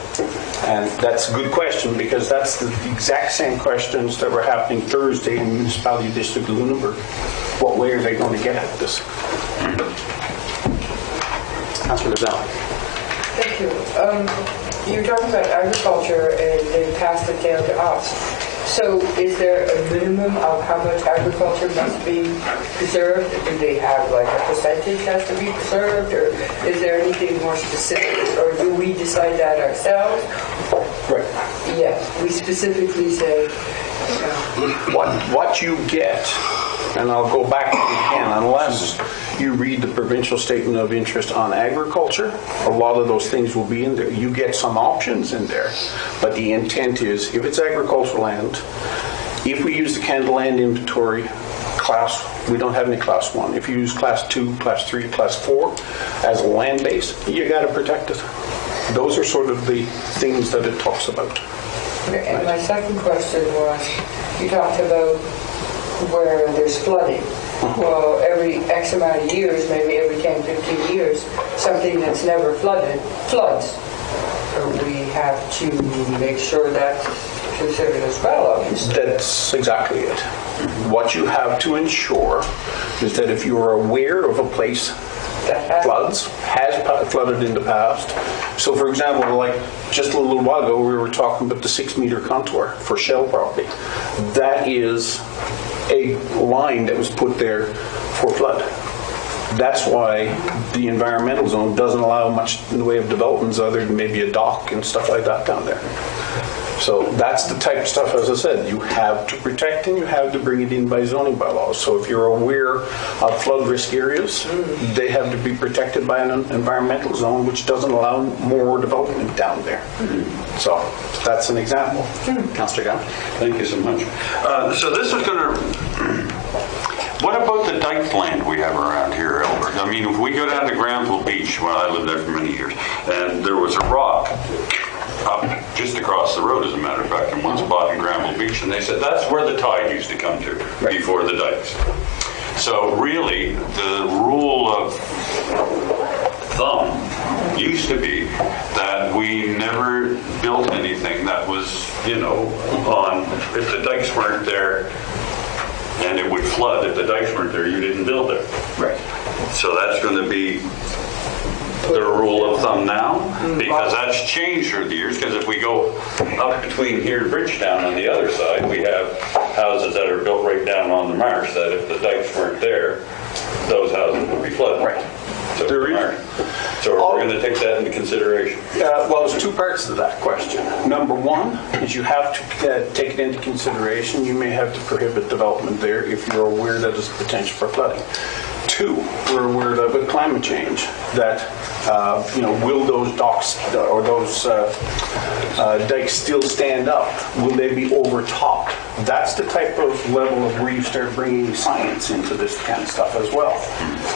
And that's a good question, because that's the exact same questions that were happening Thursday in the Municipality District of Lunenburg. What way are they going to get at this? Councillor Lippner. Thank you. You're talking about agriculture, and they passed it down to us. So is there a minimum of how much agriculture must be preserved? Do they have like a percentage has to be preserved, or is there anything more specific, or do we decide that ourselves? Right. Yes, we specifically say. What you get, and I'll go back again, unless you read the provincial statement of interest on agriculture, a lot of those things will be in there. You get some options in there, but the intent is, if it's agricultural land, if we use the Canada Land Inventory we don't have any class 1. If you use class 2, class 3, class 4 as a land base, you got to protect it. Those are sort of the things that it talks about. And my second question was, you talked about where there's flooding. Well, every X amount of years, maybe every 10, 15 years, something that's never flooded floods. So we have to make sure that's considered as well, obviously. That's exactly it. What you have to ensure is that if you're aware of a place that has flooded in the past. So for example, like just a little while ago, we were talking about the 6-meter contour for Shell property. That is a line that was put there for flood. That's why the environmental zone doesn't allow much in the way of developments other than maybe a dock and stuff like that down there. So that's the type of stuff, as I said, you have to protect and you have to bring it in by zoning bylaws. So if you're aware of flood risk areas, they have to be protected by an environmental zone which doesn't allow more development down there. So that's an example. Councillor Gunn? Thank you so much. So this is going to... What about the dike land we have around here, Albert? I mean, if we go down to Granville Beach, well, I lived there for many years, and there was a rock up just across the road, as a matter of fact, in one spot in Granville Beach, and they said that's where the tide used to come to before the dikes. So really, the rule of thumb used to be that we never built anything that was, you know, on, if the dikes weren't there, and it would flood. If the dikes weren't there, you didn't build it. Right. So that's going to be the rule of thumb now, because that's changed through the years, because if we go up between here and Bridgetown on the other side, we have houses that are built right down on the marsh that if the dikes weren't there, those houses would be flooded. Right. So we're going to take that into consideration. Well, there's two parts to that question. Number one is you have to take it into consideration. You may have to prohibit development there if you're aware that there's potential for flooding. Two, we're aware of with climate change that, will those docks or those dikes still stand up? Will they be overtopped? That's the type of level of where you start bringing science into this kind of stuff as well.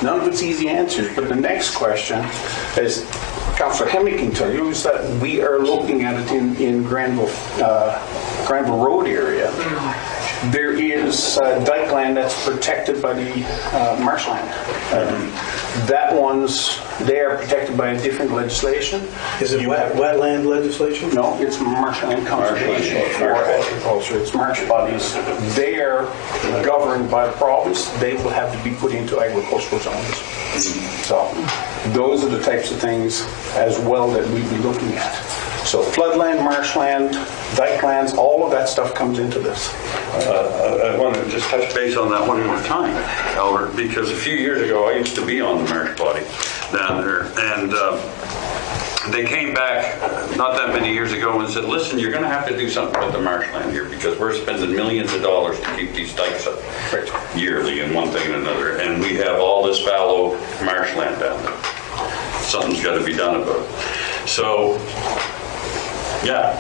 None of it's easy answers, but the next question, as Councillor Hemming can tell you, is that we are looking at it in Granville Road area. There is dike land that's protected by the marshland. They are protected by a different legislation. Is it wetland legislation? No, it's marshland conservation for agriculture. It's marsh bodies. They are governed by the province. They will have to be put into agricultural zones. So those are the types of things as well that we'd be looking at. So floodland, marshland, dike lands, all of that stuff comes into this. I want to just touch base on that one more time, Albert, because a few years ago I used to be on the marsh body down there, and they came back not that many years ago and said, listen, you're going to have to do something with the marshland here because we're spending millions of dollars to keep these dikes up yearly and one thing and another, and we have all this fallow marshland down there. Something's got to be done about it. So, yeah.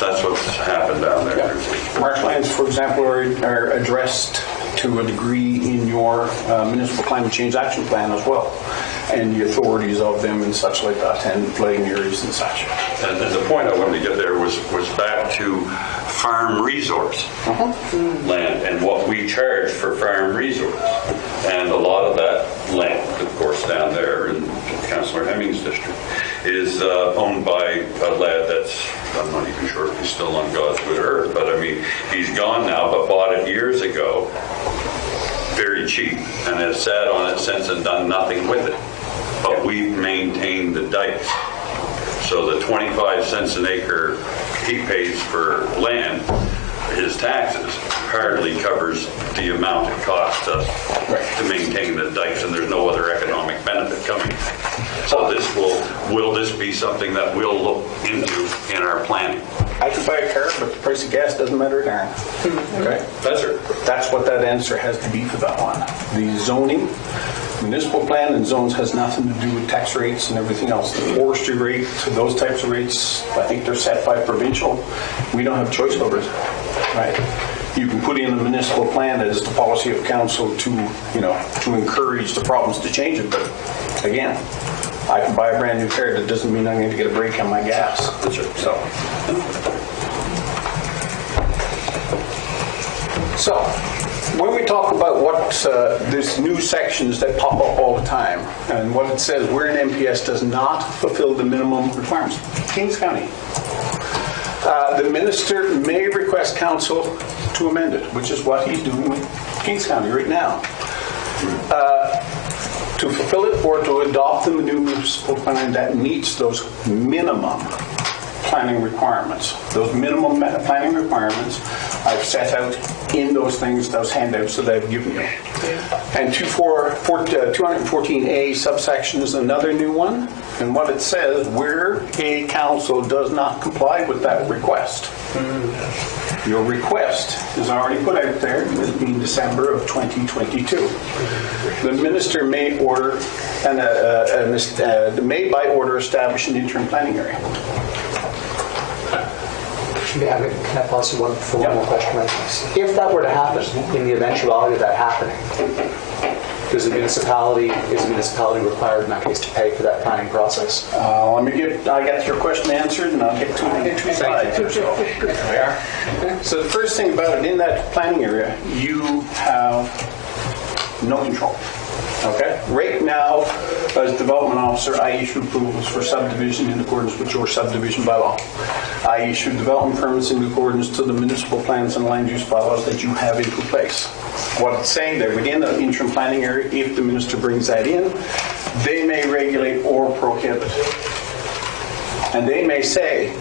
That's what's happened down there. Yeah. Marshlands, for example, are addressed to a degree in your municipal climate change action plan as well, and the authorities of them and such like that, and flooding areas and such. And the point I wanted to get there was back to farm resource land and what we charge for farm resource. And a lot of that land, of course, down there in Councillor Hemming's district, is owned by a lad that's, I'm not even sure if he's still on God's good earth, but I mean, he's gone now, but bought it years ago, very cheap, and has sat on it since and done nothing with it. But we've maintained the dikes. So the 25 cents an acre he pays for land, his taxes, hardly covers the amount it costs us to maintain the dikes, and there's no other economic benefit coming. So this will this be something that we'll look into in our planning? I can buy a car, but the price of gas doesn't matter a darn. Okay? That's what that answer has to be for that one. The zoning, municipal plan and zones has nothing to do with tax rates and everything else. The forestry rate, those types of rates, I think they're set by provincial. We don't have choice over it. Right? You can put in a municipal plan as the policy of council to, to encourage the province to change it. But again, I can buy a brand new car. That doesn't mean I'm going to get a break on my gas. So when we talk about what these new sections that pop up all the time, and what it says where an MPS does not fulfill the minimum requirements, Kings County. The minister may request council to amend it, which is what he's doing with Kings County right now. To fulfill it or to adopt the new municipal plan that meets those minimum planning requirements. Those minimum planning requirements I've set out in those things, those handouts that I've given you. And 214A subsection is another new one. And what it says, where a council does not comply with that request. Your request is already put out there in December of 2022. The minister may order, may by order establish an interim planning area. Yeah, can I pause you one more question? If that were to happen, in the eventuality of that happening, is the municipality required in that case to pay for that planning process? I got your question answered, and I'll get to two slides or so. So the first thing about it, in that planning area, you have no control. Okay? Right now, as development officer, I issue approvals for subdivision in accordance with your subdivision bylaw. I issue development permits in accordance to the municipal plans and land use bylaws that you have in place. What it's saying there, within the interim planning area, if the minister brings that in, they may regulate or prohibit. And they may say,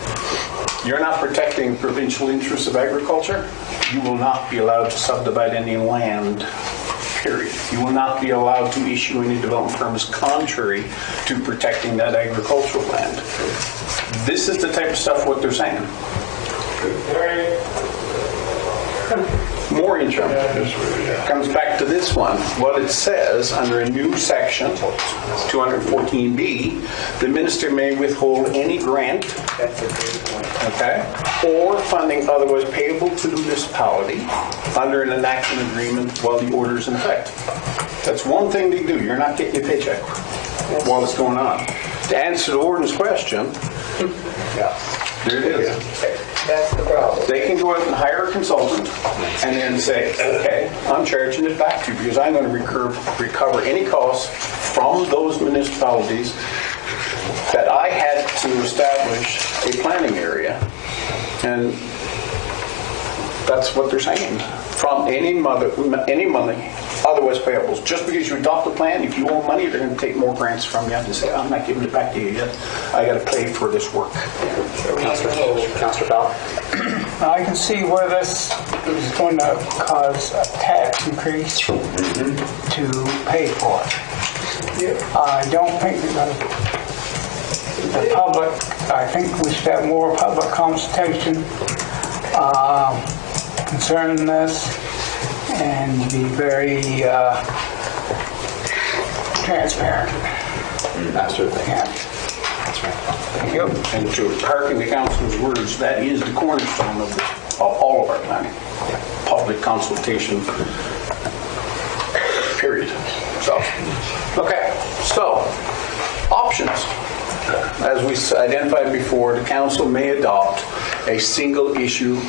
you're not protecting provincial interests of agriculture, you will not be allowed to subdivide any land. Period. You will not be allowed to issue any development permits contrary to protecting that agricultural land. This is the type of stuff what they're saying. More interim. Comes back to this one. What it says under a new section, 214B, the minister may withhold any grant, okay, or funding otherwise payable to the municipality under an enactment agreement while the order is in effect. That's one thing they do. You're not getting your paycheck while it's going on. To answer the ordinance question, there it is. That's the problem. They can go out and hire a consultant and then say, okay, I'm charging it back to you because I'm going to recover any costs from those municipalities that I had to establish a planning area. And that's what they're saying. From any money otherwise payables. Just because you adopt a plan, if you owe money, they're going to take more grants from you and say, I'm not giving it back to you yet. I got to pay for this work. Councillor Bell. I can see where this is going to cause a tax increase to pay for it. I don't think that the public, I think we should have more public consultation concerning this and be very transparent. Absolutely. Yeah. That's right. Thank you. And to hearken the council's words, that is the cornerstone of all of our planning. Public consultation, period. So, okay, so options. As we identified before, the council may adopt a single issue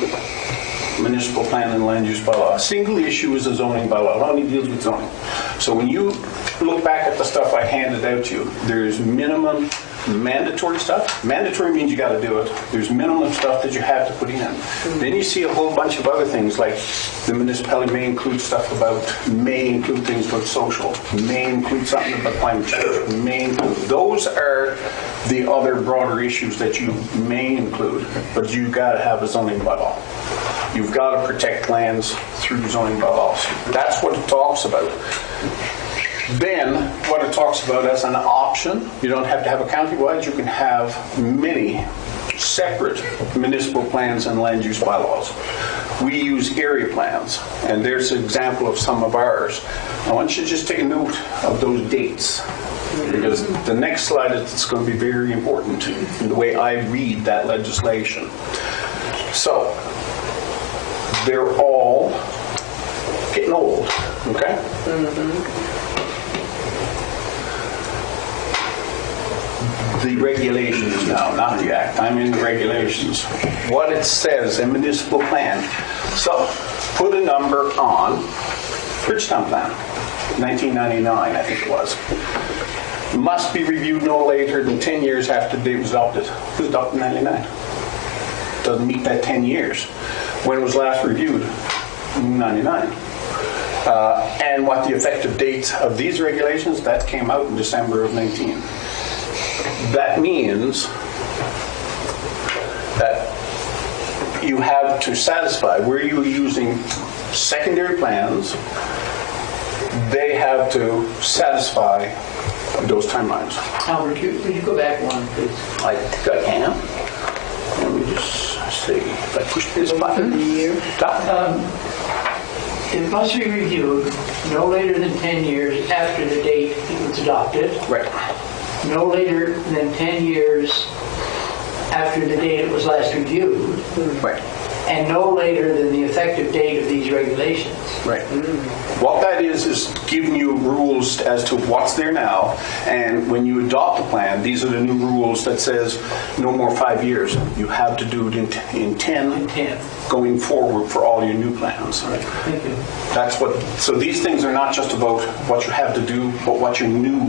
municipal plan and land use bylaw. A single issue is a zoning bylaw. It only deals with zoning. So when you look back at the stuff I handed out to you, there's minimum mandatory stuff. Mandatory means you got to do it. There's minimum stuff that you have to put in. Then you see a whole bunch of other things like the municipality may include things about social, may include something about climate change, may include. Those are the other broader issues that you may include, but you got to have a zoning bylaw. You've got to protect lands through zoning bylaws. That's what it talks about. Then, what it talks about as an option, you don't have to have a countywide, you can have many separate municipal plans and land use bylaws. We use area plans, and there's an example of some of ours. I want you to just take a note of those dates, because the next slide is going to be very important in the way I read that legislation. So, they're all getting old, okay? The regulations now, not the act, I'm in the regulations. What it says in municipal plan. So, put a number on Bridgetown plan, 1999, I think it was. Must be reviewed no later than 10 years after the date was adopted. It was adopted in 99. Doesn't meet that 10 years. When it was last reviewed? 99. And what the effective date of these regulations, that came out in December of 19. That means that you have to satisfy where you're using secondary plans, they have to satisfy those timelines. Albert, would you go back one, please? I think I can. Let me just see if I push this button. It must be reviewed no later than 10 years after the date it was adopted. Right. No later than 10 years after the date it was last reviewed. Right. And no later than the effective date of these regulations. Right. What that is giving you rules as to what's there now, and when you adopt the plan, these are the new rules that says no more 5 years. You have to do it in 10 going forward for all your new plans. Right. Thank you. That's what. So these things are not just about what you have to do, but what your new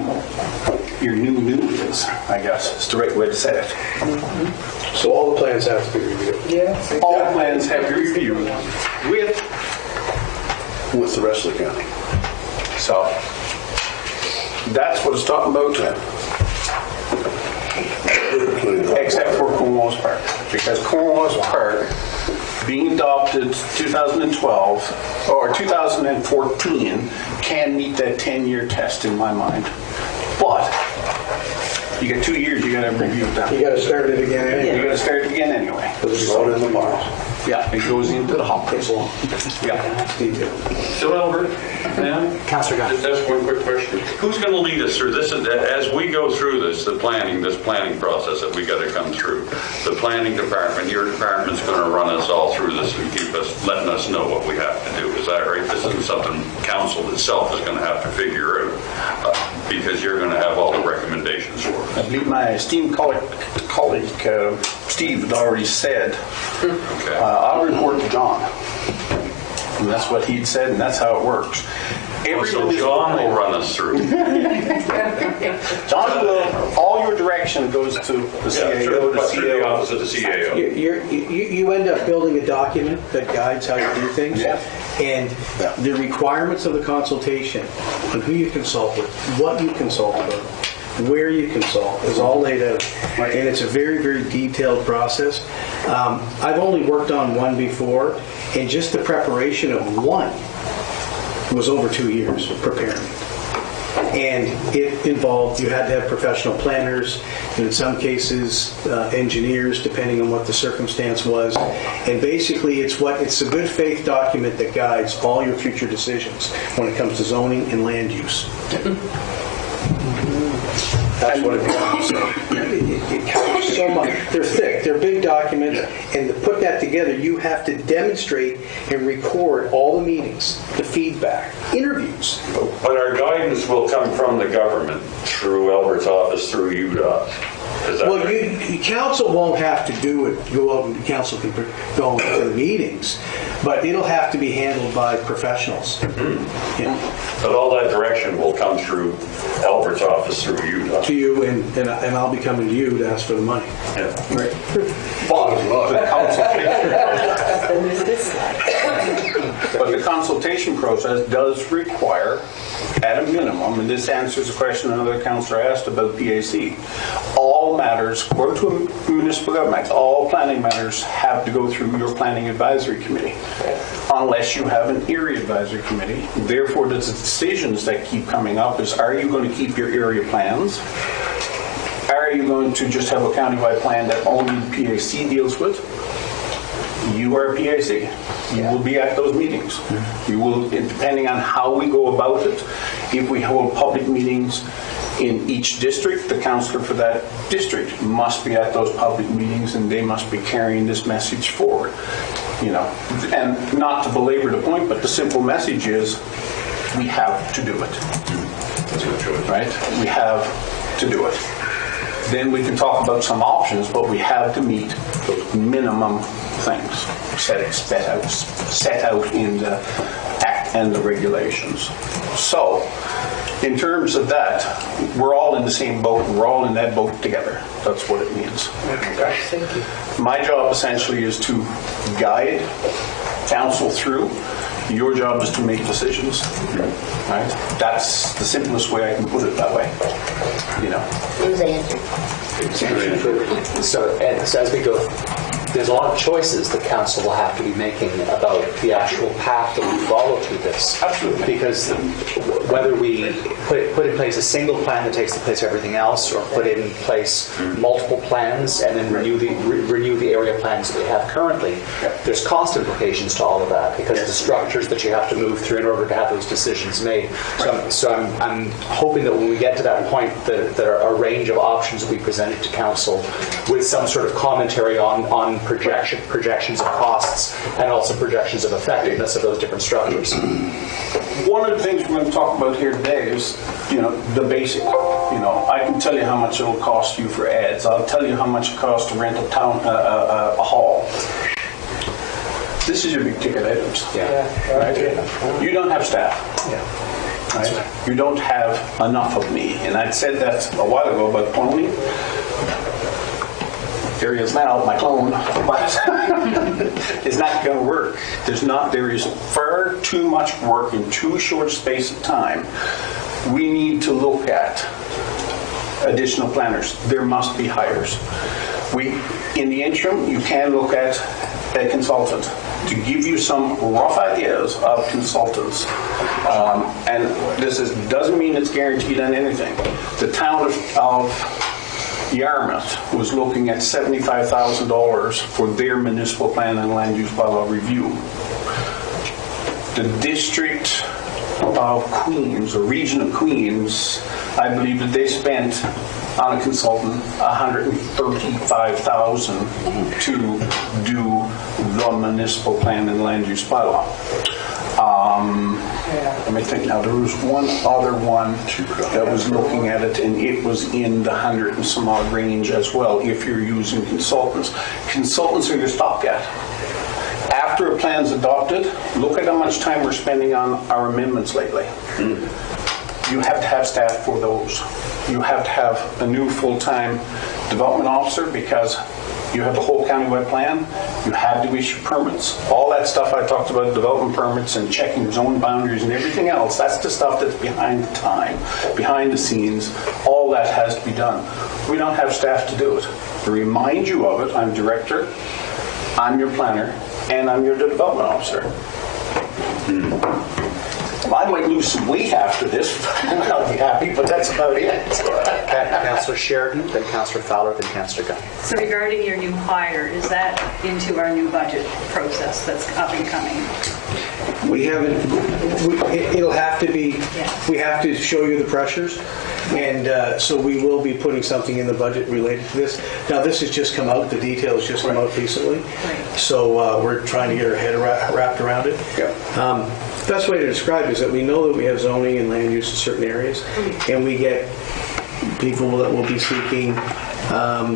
is. I guess is the right way to say it. So all the plans have to be reviewed. Yes. All the plans have to be reviewed with the rest of the county. So that's what it's talking about, except for Cornwallis Park, because Cornwallis Park, being adopted 2012 or 2014, can meet that 10-year test in my mind. But you got 2 years, you got to review that. You got to start it again anyway. You got to start it again anyway. Because it's all in the bars. Yeah, it goes into the hopper. Yeah. So, Albert, ma'am? Councillor Gunn. Just ask one quick question. Who's going to lead us through this? As we go through this planning process that we got to come through, the planning department, your department's going to run us all through this and keep us, letting us know what we have to do. Is that right? This isn't something council itself is going to have to figure out because you're going to have all the recommendations for us. I believe my esteemed colleague Steve had already said, I'll report to John. And that's what he'd said, and that's how it works. So John will run us through. John will, all your direction goes to the CAO, through the office of the CAO. You end up building a document that guides how you do things. Yeah. And the requirements of the consultation, and who you consult with, what you consult about, where you consult, is all laid out. And it's a very, very detailed process. I've only worked on one before, and just the preparation of one was over 2 years preparing. And it involved, you had to have professional planners, and in some cases, engineers, depending on what the circumstance was. And basically, it's a good faith document that guides all your future decisions when it comes to zoning and land use. That's what it becomes. It covers so much. They're thick. They're big documents, and to put that together, you have to demonstrate and record all the meetings, the feedback, interviews. But our guidance will come from the government through Albert's office, through UDOT. Well, council won't have to do it. Go out and council can go to the meetings, but it'll have to be handled by professionals. Mm-hmm. Yeah. But all that direction will come through Albert's office, through UDOT. To you, and I'll be coming to you to ask for the money. Yeah. Right. But the consultation process does require, at a minimum, and this answers a question another councillor asked about PAC, all matters, according to municipal government, all planning matters have to go through your planning advisory committee, unless you have an area advisory committee. Therefore, the decisions that keep coming up is, are you going to keep your area plans? Are you going to just have a countywide plan that only the PAC deals with? You are a PAC. You will be at those meetings. You will, depending on how we go about it, if we hold public meetings in each district, the councillor for that district must be at those public meetings and they must be carrying this message forward. you know, and not to belabor the point, but the simple message is we have to do it. Right? We have to do it. Then we can talk about some options, but we have to meet those minimum things set out in the Act and the regulations. So, in terms of that, we're all in the same boat, and we're all in that boat together. That's what it means. Okay? Thank you. My job essentially is to guide council through. Your job is to make decisions. Right? That's the simplest way I can put it that way. You know. It was answered. So as we go, there's a lot of choices the council will have to be making about the actual path that we follow through this. Absolutely. Because whether we put in place a single plan that takes the place of everything else, or put in place multiple plans and then renew the area plans that we have currently, there's cost implications to all of that because of the structures that you have to move through in order to have those decisions made. So I'm hoping that when we get to that point, that there are a range of options that we presented to council with some sort of commentary on projections of costs and also projections of effectiveness of those different structures. One of the things we're going to talk about here today is, you know, the basic. You know, I can tell you how much it'll cost you for ads. I'll tell you how much it costs to rent a hall. This is your big ticket items. Yeah. Right? You don't have staff. Yeah. Right? You don't have enough of me. And I'd said that a while ago about cloning. There he is now, my clone, but it's not going to work. There is far too much work in too short space of time. We need to look at additional planners. There must be hires. In the interim, you can look at a consultant to give you some rough ideas of consultants. And this doesn't mean it's guaranteed on anything. The town of Yarmouth was looking at $75,000 for their municipal plan and land use bylaw review. The district of Queens, or region of Queens, I believe that they spent on a consultant $135,000 to do the municipal plan and land use bylaw. Let me think now. There was one other one that was looking at it, and it was in the 100 and some odd range as well if you're using consultants. Consultants are your stopgap. After a plan's adopted, look at how much time we're spending on our amendments lately. You have to have staff for those. You have to have a new full-time development officer because you have the whole countywide plan. You have to issue permits. All that stuff I talked about, development permits and checking zone boundaries and everything else, that's the stuff that's behind the time, behind the scenes. All that has to be done. We don't have staff to do it. To remind you of it, I'm director, I'm your planner, and I'm your development officer. I might lose some weight after this. I'll be happy, but that's about it. Councillor Sheridan, then Councillor Fowler, then Councillor Gunn. So regarding your new hire, is that into our new budget process that's up and coming? We haven't, it'll have to be, we have to show you the pressures, and so we will be putting something in the budget related to this. Now, this has just come out, the details just come out recently, so we're trying to get our head wrapped around it. Best way to describe it is that we know that we have zoning and land use in certain areas, and we get people that will be seeking a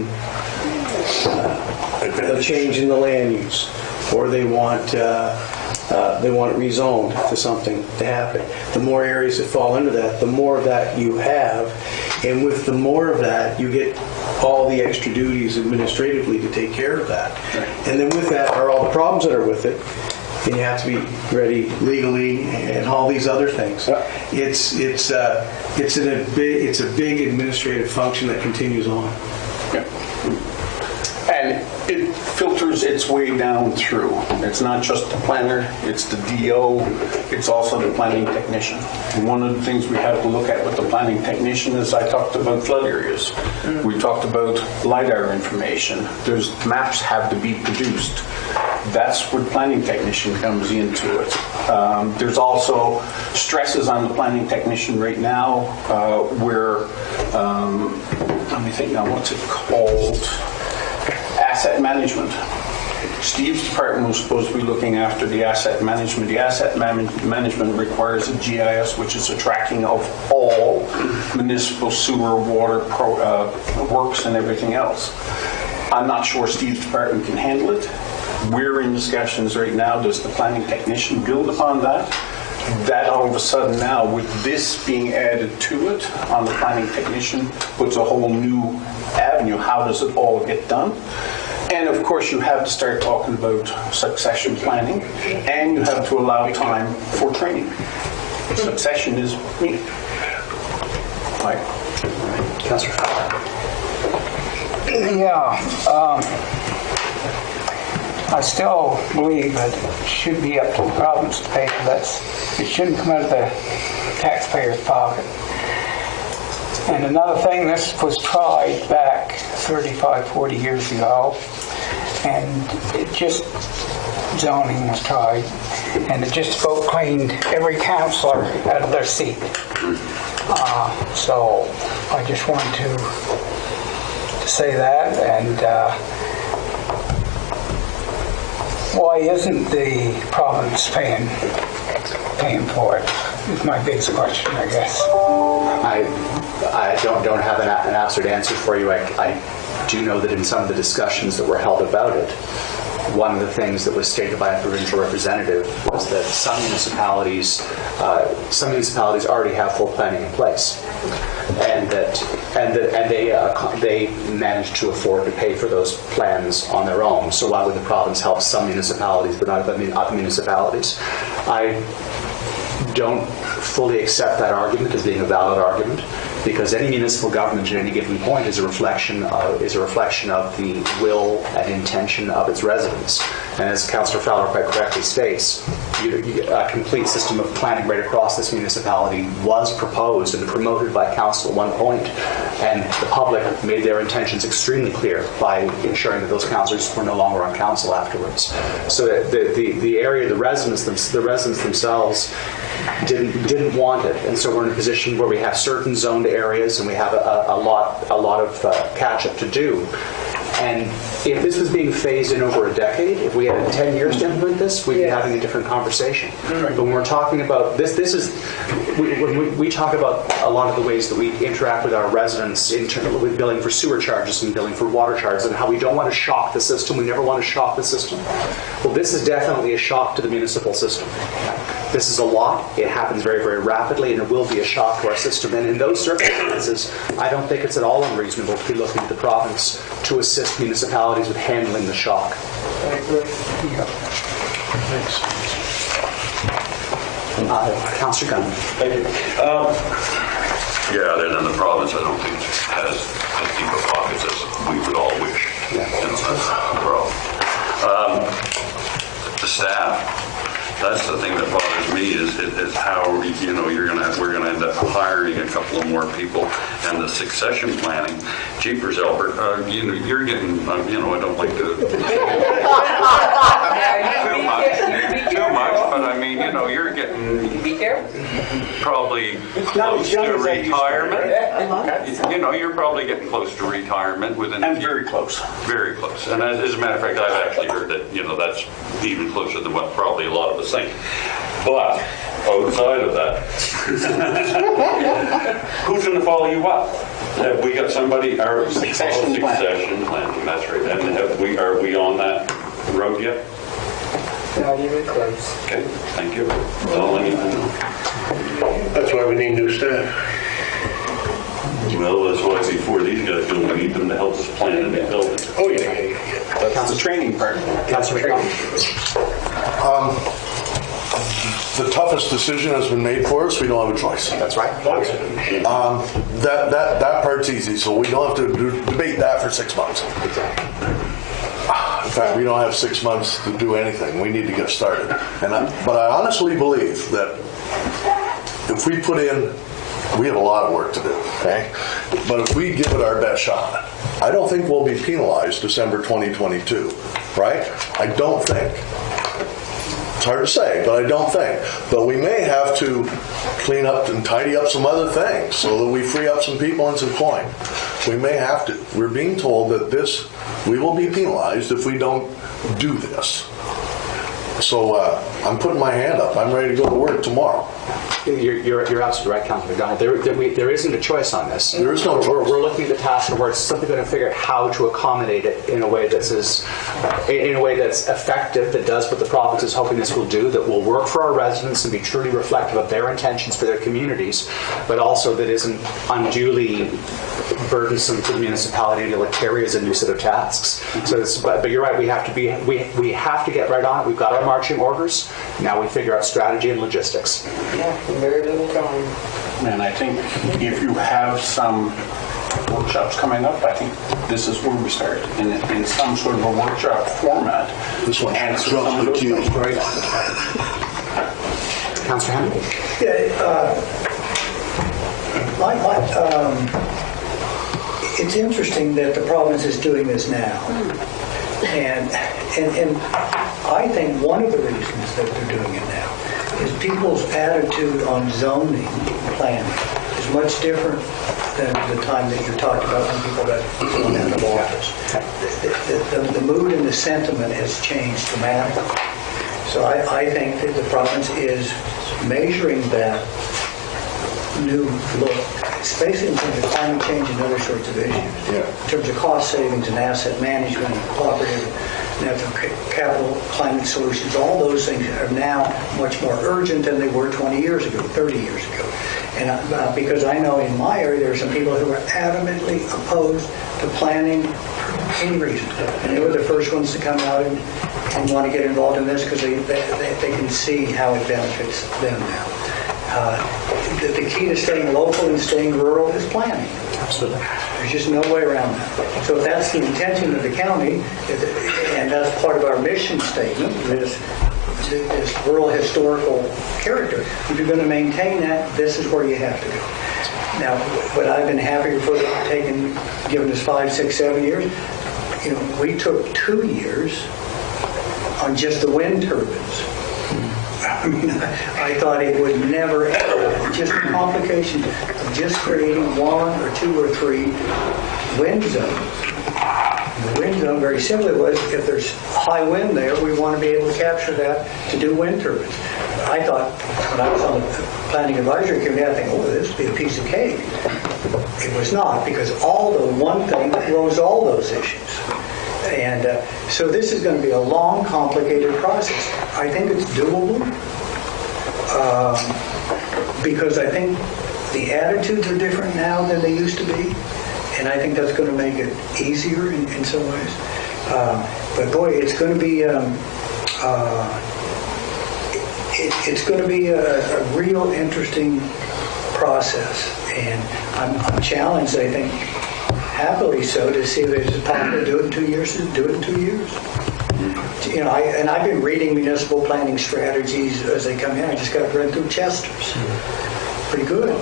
change in the land use, or they want it rezoned to something to happen. The more areas that fall into that, the more of that you have, and with the more of that, you get all the extra duties administratively to take care of that. And then with that are all the problems that are with it. And you have to be ready legally and all these other things. It's a big administrative function that continues on. And it filters its way down through. It's not just the planner, it's the DO, it's also the planning technician. And one of the things we have to look at with the planning technician is I talked about flood areas. We talked about LiDAR information. There's maps have to be produced. That's where the planning technician comes into it. There's also stresses on the planning technician right now where, let me think now, what's it called? Asset management. Steve's department was supposed to be looking after the asset management. The asset management requires a GIS, which is a tracking of all municipal sewer, water works and everything else. I'm not sure Steve's department can handle it. We're in discussions right now. Does the planning technician build upon that? That all of a sudden now, with this being added to it on the planning technician, puts a whole new avenue. How does it all get done? And of course, you have to start talking about succession planning, and you have to allow time for training. Succession is me. Right? Councillor Fowler. Yeah, I still believe that it should be up to the province to pay for this. It shouldn't come out of the taxpayer's pocket. And another thing, this was tried back 35, 40 years ago, and zoning was tried, and it just about cleaned every councillor out of their seat. So I just wanted to say that, and why isn't the province paying for it? Is my biggest question, I guess. I don't have an answered answer for you. I do know that in some of the discussions that were held about it, one of the things that was stated by a provincial representative was that some municipalities already have full planning in place, and they managed to afford to pay for those plans on their own. So why would the province help some municipalities but not other municipalities? I don't fully accept that argument as being a valid argument, because any municipal government at any given point is a reflection of the will and intention of its residents. And as Councillor Fowler quite correctly states, a complete system of planning right across this municipality was proposed and promoted by council at one point, and the public made their intentions extremely clear by ensuring that those councillors were no longer on council afterwards. So that the area, the residents themselves didn't want it, and so we're in a position where we have certain zoned areas and we have a lot of catch up to do. And if this was being phased in over a decade, if we had 10 years to implement this, we'd be having a different conversation. But when we're talking about when we talk about a lot of the ways that we interact with our residents with billing for sewer charges and billing for water charges, and how we don't want to shock the system, we never want to shock the system. Well, this is definitely a shock to the municipal system. This is a lot. It happens very, very rapidly, and it will be a shock to our system. And in those circumstances, I don't think it's at all unreasonable to be looking at the province to assist municipalities with handling the shock. I agree. Yeah. Thanks. Councillor Gunn. Thank you. Yeah, and the province, I don't think has as deep a pockets as we would all wish. Yeah. That's the problem. The staff. That's the thing that bothers me is how we're going to end up hiring a couple of more people, and the succession planning. Jeepers, Albert, you're getting I don't like to too much, but I mean you're getting probably close to retirement. You're probably getting close to retirement within. And very close. Very close. And as a matter of fact, I've actually heard that that's even closer than what probably a lot of us think. But outside of that, who's going to follow you up? Have we got somebody? Our succession planning. That's right. And are we on that road yet? Not even close. Okay. Thank you. That's all I need to know. That's why we need new staff. Well, that's why I see four of these guys doing. We need them to help us plan and build it. Oh, yeah. That's the training part. Councillor McDonald. The toughest decision has been made for us. We don't have a choice. That's right. That part's easy, so we don't have to debate that for 6 months. In fact, we don't have 6 months to do anything. We need to get started. But I honestly believe that if we put in, we have a lot of work to do, okay? But if we give it our best shot, I don't think we'll be penalized December 2022, right? I don't think. It's hard to say, but I don't think. But we may have to clean up and tidy up some other things so that we free up some people and some coin. We may have to. We're being told that we will be penalized if we don't do this. So I'm putting my hand up. I'm ready to go to work tomorrow. You're absolutely right, Councilor McDonough. There isn't a choice on this. There is no choice. We're looking at the task and we're simply going to figure out how to accommodate it in a way that's effective, that does what the province is hoping this will do, that will work for our residents and be truly reflective of their intentions for their communities, but also that isn't unduly burdensome to the municipality to carry as a new set of tasks. So, but you're right. We have to get right on it. We've got our marching orders. Now we figure out strategy and logistics. Yeah, very little time. And I think if you have some workshops coming up, I think this is where we start, in some sort of a workshop format. This one answer some of those questions. Right. Councillor Henry? It's interesting that the province is doing this now. And I think one of the reasons that they're doing it now is people's attitude on zoning planning is much different than the time that you talked about when people got thrown out of office. The mood and the sentiment has changed dramatically. So I think that the province is measuring that new look, especially in terms of climate change and other sorts of issues. In terms of cost savings and asset management and cooperative natural capital climate solutions, all those things are now much more urgent than they were 20 years ago, 30 years ago. And because I know in my area there are some people who are adamantly opposed to planning for any reason. And they were the first ones to come out and want to get involved in this because they can see how it benefits them now. The key to staying local and staying rural is planning. Absolutely. There's just no way around that. So if that's the intention of the county, and that's part of our mission statement, this rural historical character, if you're going to maintain that, this is where you have to go. Now, what I've been happy for given us 5, 6, 7 years, we took 2 years on just the wind turbines. I mean, I thought it would never, just the complication of just creating 1 or 2 or 3 wind zones. The wind zone, very simply, was if there's high wind there, we want to be able to capture that to do wind turbines. I thought, when I was on the planning advisory committee, I think, this would be a piece of cake. It was not, because all the one thing rose all those issues. And so this is going to be a long, complicated process. I think it's doable because I think the attitudes are different now than they used to be, and I think that's going to make it easier in some ways. But boy, it's going to be it's going to be a real interesting process, and I'm challenged, I think, happily so, to see if it's possible to do it in 2 years, to do it in 2 years. And I've been reading municipal planning strategies as they come in. I just got read through Chester's. Pretty good.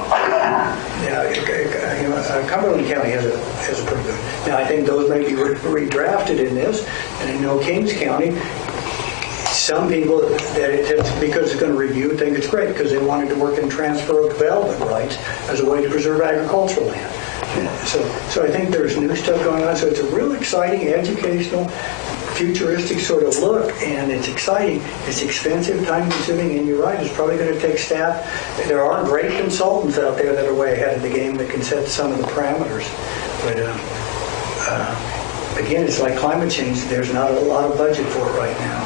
Cumberland County has a pretty good. Now, I think those may be redrafted in this, and I know Kings County, some people, because it's going to review, think it's great because they wanted to work in transfer of development rights as a way to preserve agricultural land. So I think there's new stuff going on. So it's a real exciting, educational, futuristic sort of look, and it's exciting. It's expensive, time-consuming, and you're right, it's probably going to take staff. There are great consultants out there that are way ahead of the game that can set some of the parameters. But again, it's like climate change. There's not a lot of budget for it right now.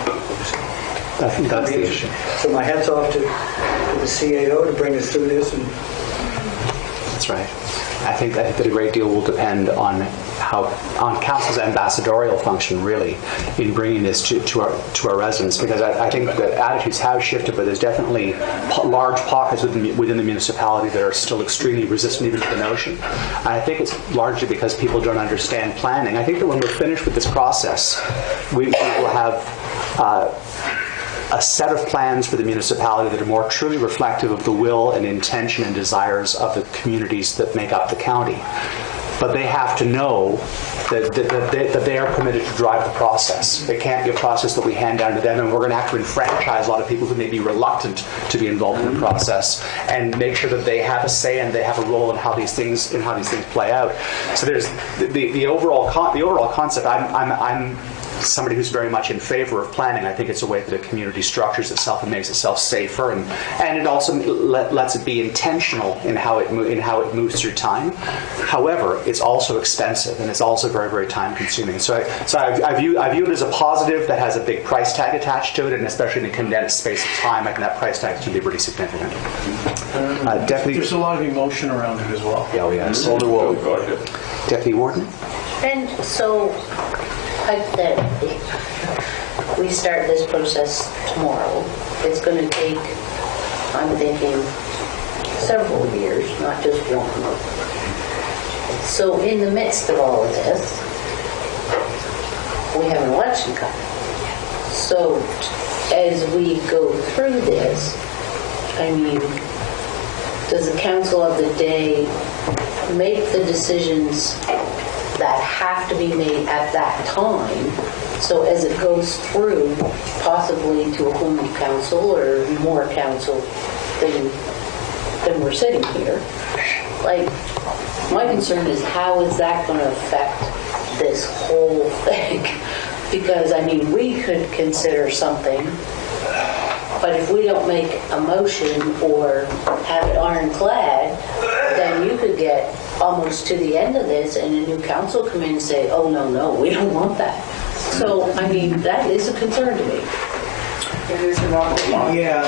I think that's the issue. So my hat's off to the CAO to bring us through this. That's right. I think that a great deal will depend on council's ambassadorial function, really, in bringing this to our residents, because I think that attitudes have shifted, but there's definitely large pockets within the municipality that are still extremely resistant even to the notion. And I think it's largely because people don't understand planning. I think that when we're finished with this process, we will have a set of plans for the municipality that are more truly reflective of the will and intention and desires of the communities that make up the county. but they have to know that they are permitted to drive the process. It can't be a process that we hand down to them, and we're going to have to enfranchise a lot of people who may be reluctant to be involved in the process, and make sure that they have a say and they have a role in how these things play out. So there's the overall concept. I'm somebody who's very much in favor of planning. I think it's a way that a community structures itself and makes itself safer, and it also lets it be intentional in how it moves through time. However, it's also expensive, and it's also very, very time consuming. So I view it as a positive that has a big price tag attached to it, and especially in a condensed space of time, I think that price tag can be pretty significant. Definitely. There's a lot of emotion around it as well. Yeah, yes. Deputy Warden. And so, hypothetically, we start this process tomorrow. It's going to take, I'm thinking, several years, not just one. So in the midst of all of this, we have an election coming. So as we go through this, I mean, does the council of the day make the decisions that have to be made at that time, so as it goes through, possibly to a whole new council or more council than we're sitting here? Like, my concern is how is that going to affect this whole thing? Because, I mean, we could consider something, but if we don't make a motion or have it ironclad, then you could get almost to the end of this and a new council come in and say, oh, no, we don't want that. So, I mean, that is a concern to me. It is an awful lot. Yeah,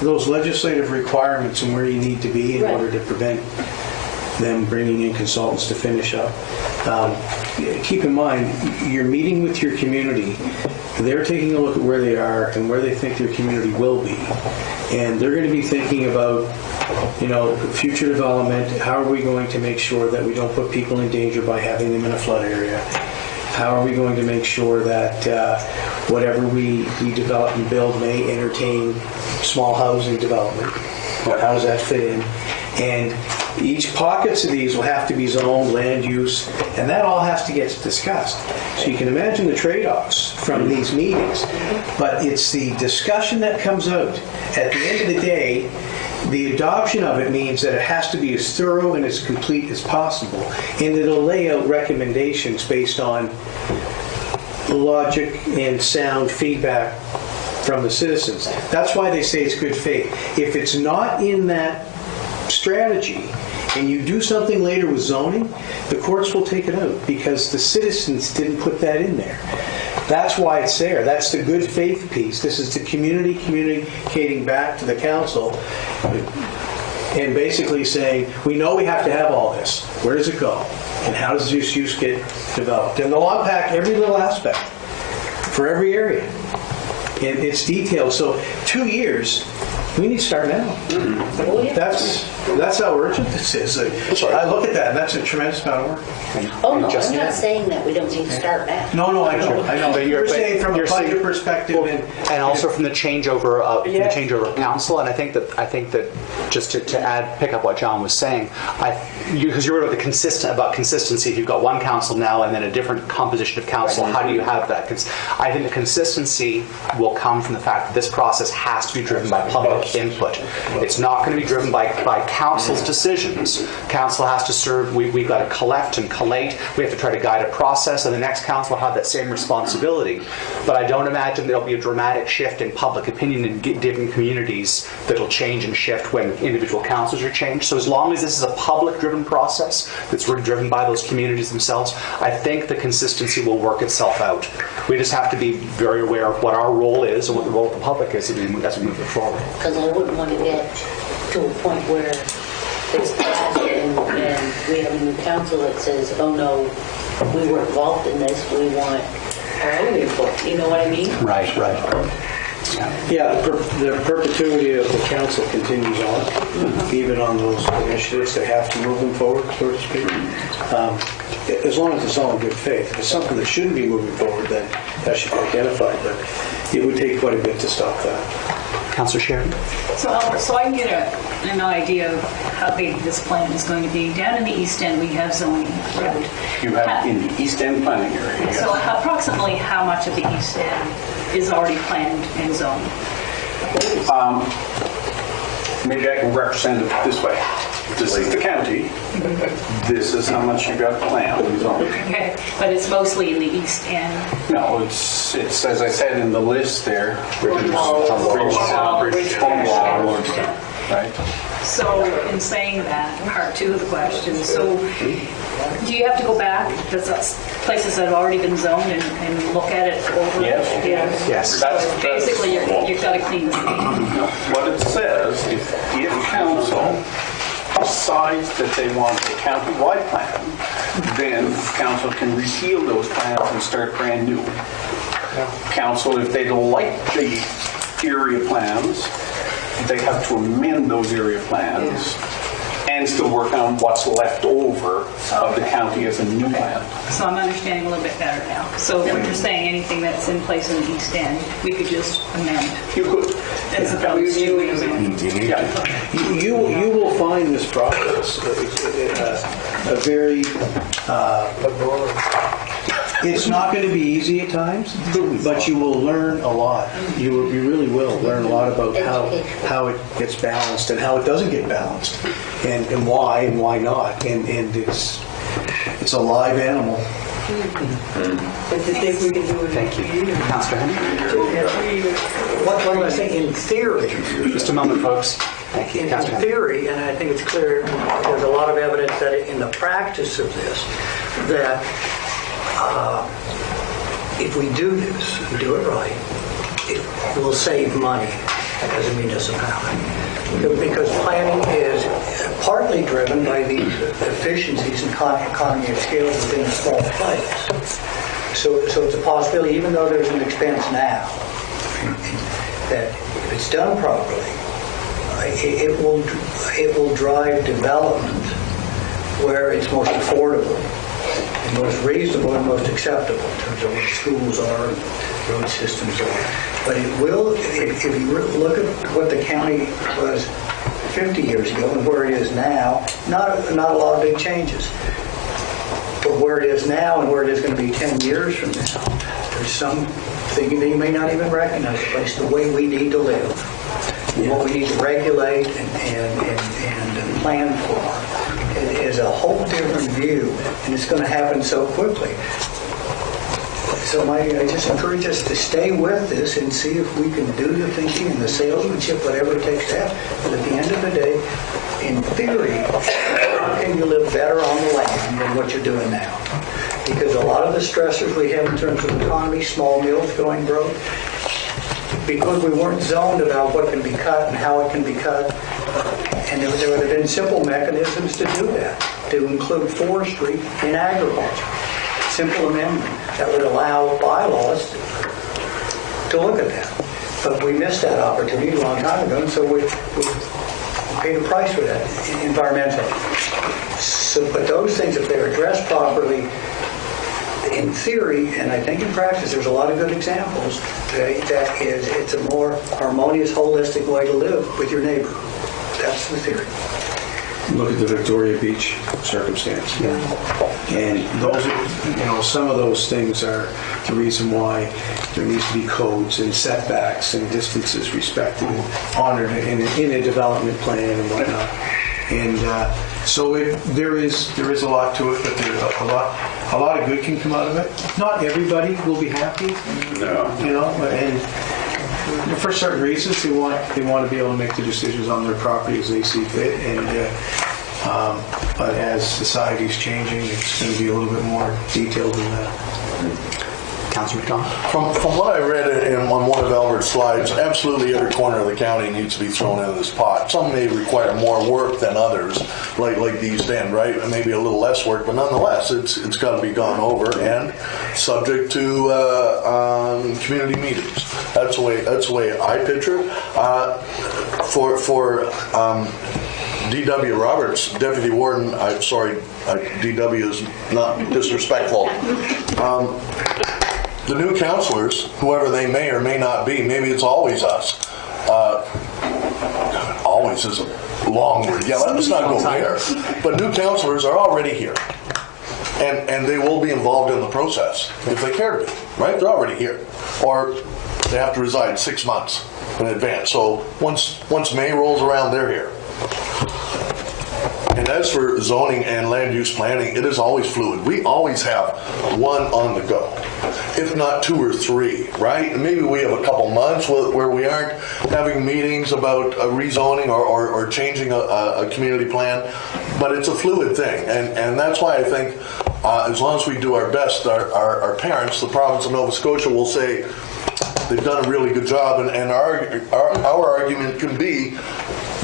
those legislative requirements and where you need to be in order to prevent them bringing in consultants to finish up. Keep in mind, you're meeting with your community. They're taking a look at where they are and where they think their community will be. And they're going to be thinking about, future development. How are we going to make sure that we don't put people in danger by having them in a flood area? How are we going to make sure that whatever we develop and build may entertain small housing development? How does that fit in? And each pockets of these will have to be zoned, land use, and that all has to get discussed. So you can imagine the trade-offs from these meetings, but it's the discussion that comes out. At the end of the day, the adoption of it means that it has to be as thorough and as complete as possible, and it'll lay out recommendations based on logic and sound feedback from the citizens. That's why they say it's good faith. If it's not in that strategy and you do something later with zoning, the courts will take it out because the citizens didn't put that in there. That's why it's there. That's the good faith piece. This is the community communicating back to the council and basically saying, we know we have to have all this. Where does it go? And how does this use get developed? And they'll unpack every little aspect for every area. And it's detailed. So 2 years, we need to start now. That's how urgent this is. I look at that, and that's a tremendous amount of work. Oh, no, I'm not saying that we don't need to start now. No, I know. But you're saying from a budget perspective, and also from the changeover of council. And I think that just to pick up what John was saying, because you were about consistency. If you've got one council now and then a different composition of council, how do you have that? I think the consistency will come from the fact that this process has to be driven by public input. It's not going to be driven by council's decisions. Council has to serve. We've got to collect and collate. We have to try to guide a process, and the next council will have that same responsibility. But I don't imagine there'll be a dramatic shift in public opinion in different communities that'll change and shift when individual councils are changed. So as long as this is a public-driven process that's really driven by those communities themselves, I think the consistency will work itself out. We just have to be very aware of what our role is and what the role of the public is as we move it forward. Because I wouldn't want to get to a point where it's passed and we have a new council that says, oh no, we were involved in this, we want our own input. You know what I mean? Right. Yeah, the perpetuity of the council continues on, even on those initiatives. They have to move them forward, so to speak. As long as it's all in good faith. If it's something that shouldn't be moving forward, then that should be identified. But it would take quite a bit to stop that. Councillor Sheridan? So Albert, so I can get an idea of how big this plan is going to be. Down in the East End, we have zoning, correct? You have in the East End planning area, yes. So approximately how much of the East End is already planned and zoned? Maybe I can represent it this way. This is the county. This is how much you got planned and zoned. Okay, but it's mostly in the East End. No, it's as I said in the list there. Cornwall, Right. So in saying that, part two of the question, so do you have to go back? Because that's places that have already been zoned and look at it over? Yes. Yes. So basically, you've got to clean the paint. What it says, if council decides that they want a county-wide plan, then council can repeal those plans and start brand new. Council, if they don't like the area plans, they have to amend those area plans and still work on what's left over of the county as a new plan. So I'm understanding a little bit better now. So if we're just saying anything that's in place in the East End, we could just amend. You could. As opposed to using. You will find this process a very, it's not going to be easy at times, but you will learn a lot. You really will learn a lot about how it gets balanced and how it doesn't get balanced, and why not. And it's a live animal. But to think we can do it. Thank you. Councillor Henry? One last thing, in theory, Just a moment, folks. Thank you. in Councillor Henry. theory, and I think it's clear, there's a lot of evidence that in the practice of this, that if we do this, and do it right, it will save money as a municipality. Because planning is partly driven by the efficiencies and economy of scale within a small place. So it's a possibility, even though there's an expense now, that if it's done properly, it will drive development where it's most affordable, and most reasonable, and most acceptable in terms of what schools are, road systems are. But it will, if you look at what the county was 50 years ago and where it is now, not a lot of big changes. But where it is now and where it is going to be 10 years from now, there's some thing that you may not even recognize the place, the way we need to live, what we need to regulate and plan for. It is a whole different view, and it's going to happen so quickly. So I just encourage us to stay with this and see if we can do the thinking and the salesmanship, whatever it takes to have. But at the end of the day, in theory, how can you live better on the land than what you're doing now? Because a lot of the stressors we have in terms of economy, small mills going broke, because we weren't zoned about what can be cut and how it can be cut, and there would have been simple mechanisms to do that, to include forestry in agriculture. Simple amendment that would allow bylaws to look at that. But we missed that opportunity a long time ago, and so we paid a price for that environmentally. So, but those things, if they're addressed properly, in theory, and I think in practice, there's a lot of good examples, it's a more harmonious, holistic way to live with your neighbor. That's the theory. Look at the Victoria Beach circumstance. And those are, some of those things are the reason why there needs to be codes and setbacks and distances respected and honored in a development plan and whatnot. And so there is a lot to it, but there's a lot of good can come out of it. Not everybody will be happy. No. And for certain reasons, they want to be able to make the decisions on their property as they see fit. And but as society's changing, it's going to be a little bit more detailed than that. Councillor McDonald? From what I read on one of Albert's slides, absolutely every corner of the county needs to be thrown into this pot. Some may require more work than others, like the East End, right? Maybe a little less work, but nonetheless, it's got to be gone over and subject to community meetings. That's the way I picture it. For D.W. Roberts, Deputy Warden, I'm sorry, D.W. is not disrespectful. The new councilors, whoever they may or may not be, maybe it's always us, always is a long word. Yeah, let's not go there. But new councillors are already here. And they will be involved in the process if they care to be, right? They're already here. Or they have to reside 6 months in advance. So once May rolls around, they're here. And as for zoning and land use planning, it is always fluid. We always have one on the go, if not 2 or 3, right? And maybe we have a couple months where we aren't having meetings about rezoning or changing a community plan, but it's a fluid thing. And that's why I think as long as we do our best, our parents, the province of Nova Scotia, will say they've done a really good job, and our argument can be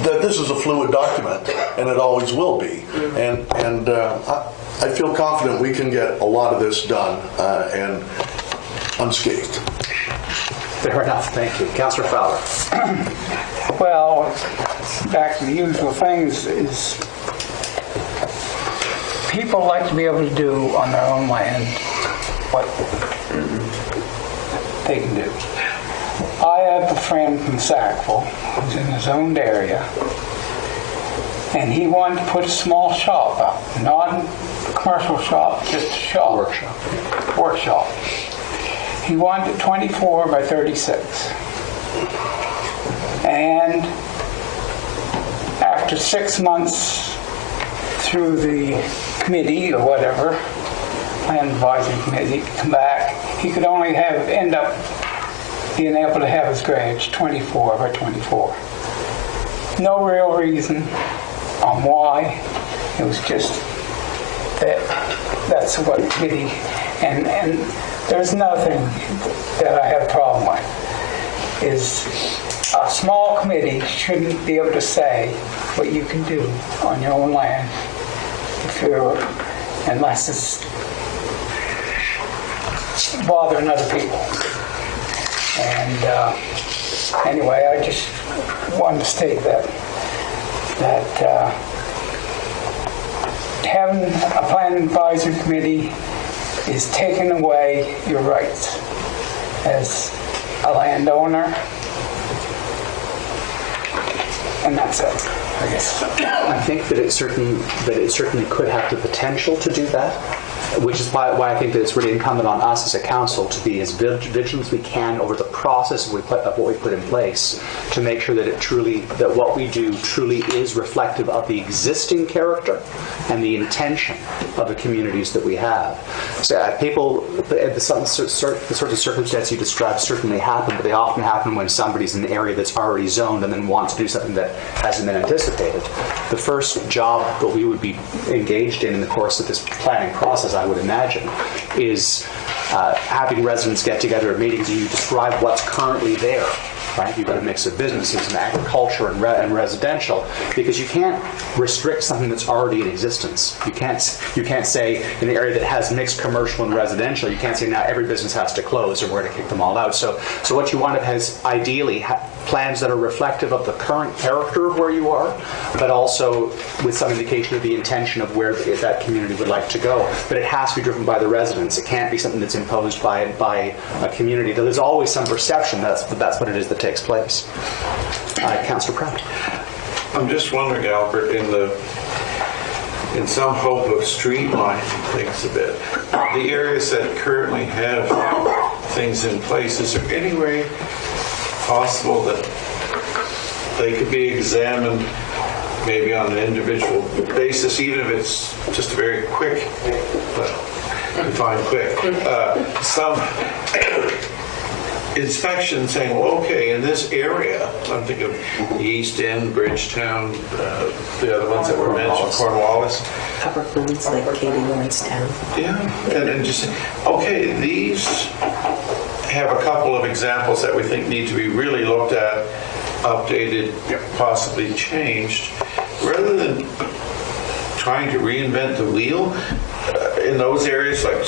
that this is a fluid document, and it always will be. And I feel confident we can get a lot of this done and unscathed. Fair enough, thank you. Councillor Fowler. Well, back to the usual things is people like to be able to do on their own land what they can do. I have a friend from Sackville who's in the zoned area, and he wanted to put a small shop up, not a commercial shop, just a shop. Workshop. He wanted it 24 by 36. And after 6 months through the committee or whatever, land advisory committee, come back, he could only end up being able to have his garage 24 by 24. No real reason on why. It was just that's what the committee, and there's another thing that I have a problem with, is a small committee shouldn't be able to say what you can do on your own land unless it's bothering other people. And anyway, I just wanted to state that having a planning advisory committee is taking away your rights as a landowner, and that's it, I guess. I think that it certainly could have the potential to do that, which is why I think that it's really incumbent on us as a council to be as vigilant as we can over the process of what we put in place to make sure that what we do truly is reflective of the existing character and the intention of the communities that we have. So the sort of circumstance you described certainly happen, but they often happen when somebody's in an area that's already zoned and then wants to do something that hasn't been anticipated. The first job that we would be engaged in the course of this planning process, I would imagine, is having residents get together at meetings and you describe what's currently there. Right? You've got a mix of businesses and agriculture and residential, because you can't restrict something that's already in existence. You can't say in the area that has mixed commercial and residential, you can't say now every business has to close or we're going to kick them all out. So what you want to have is ideally plans that are reflective of the current character of where you are, but also with some indication of the intention of where that community would like to go. But it has to be driven by the residents. It can't be something that's imposed by a community. There's always some perception that's what it is that takes place. Councillor Pratt. I'm just wondering, Albert, in some hope of streamlining things a bit, the areas that currently have things in place, is there any way possible that they could be examined maybe on an individual basis, even if it's just a very quick, define quick, some inspection saying, well, okay, in this area, I'm thinking of East End, Bridgetown, the other ones that were mentioned, Cornwallis. Upper Foods, like Katie Lawrencetown. Yeah, and just say, okay, these have a couple of examples that we think need to be really looked at, updated, possibly changed, rather than trying to reinvent the wheel in those areas, like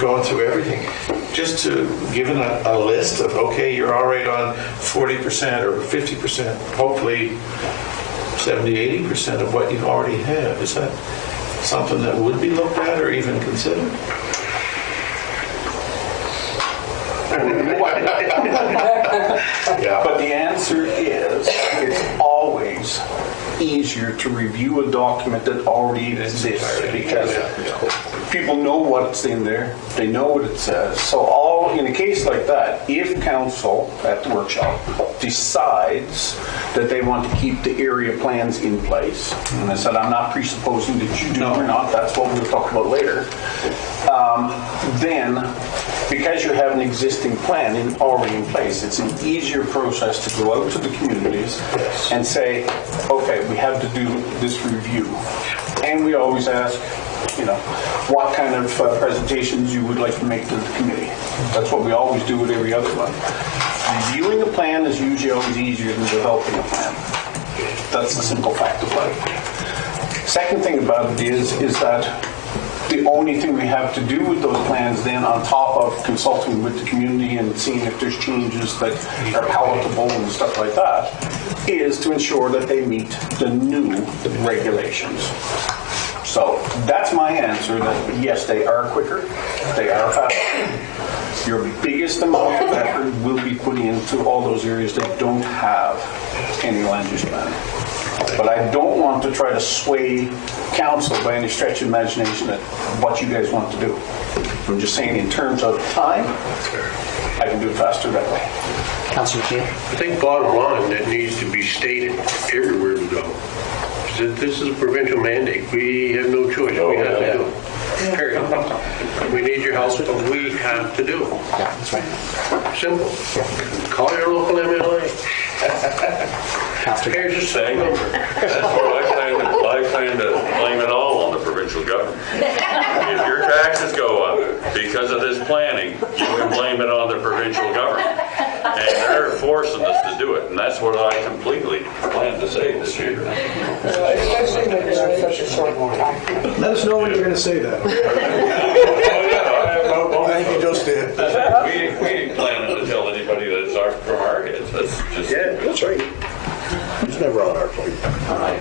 going through everything. Just to give a list of, okay, you're all right on 40% or 50%, hopefully 70, 80% of what you already have. Is that something that would be looked at or even considered? But the answer is, it's always easier to review a document that already exists because people know what's in there, they know what it says. So in a case like that, if council at the workshop decides that they want to keep the area plans in place, and I said I'm not presupposing that you do or not, that's what we'll talk about later, then because you have an existing plan already in place, it's an easier process to go out to the communities and say, okay, we have to do this review. And we always ask, what kind of presentations you would like to make to the committee. That's what we always do with every other one. Reviewing a plan is usually always easier than developing a plan. That's the simple fact of life. Second thing about it is that the only thing we have to do with those plans then, on top of consulting with the community and seeing if there's changes that are palatable and stuff like that, is to ensure that they meet the new regulations. So that's my answer, that yes, they are quicker, they are faster. Your biggest amount of effort will be put into all those areas that don't have any land use plan. But I don't want to try to sway council by any stretch of imagination at what you guys want to do. I'm just saying in terms of time, I can do it faster that way. Councillor Gia? I think bottom line, that needs to be stated everywhere we go. This is a provincial mandate. We have no choice. We have to do it. Period. We need your help, but we have to do it. Yeah, that's right. Simple. Call your local MLA. Here's the same number. That's what I plan to blame it all on the provincial government. If your taxes go up because of this planning, you can blame it on the provincial government. And they're forcing us to do it, and that's what I completely plan to say this year. Especially when you're such a short time. Let us know when you're going to say that. I think you just did. We ain't planning to tell anybody that it's from our kids. That's just... Yeah, that's right. It's never on our plate. All right.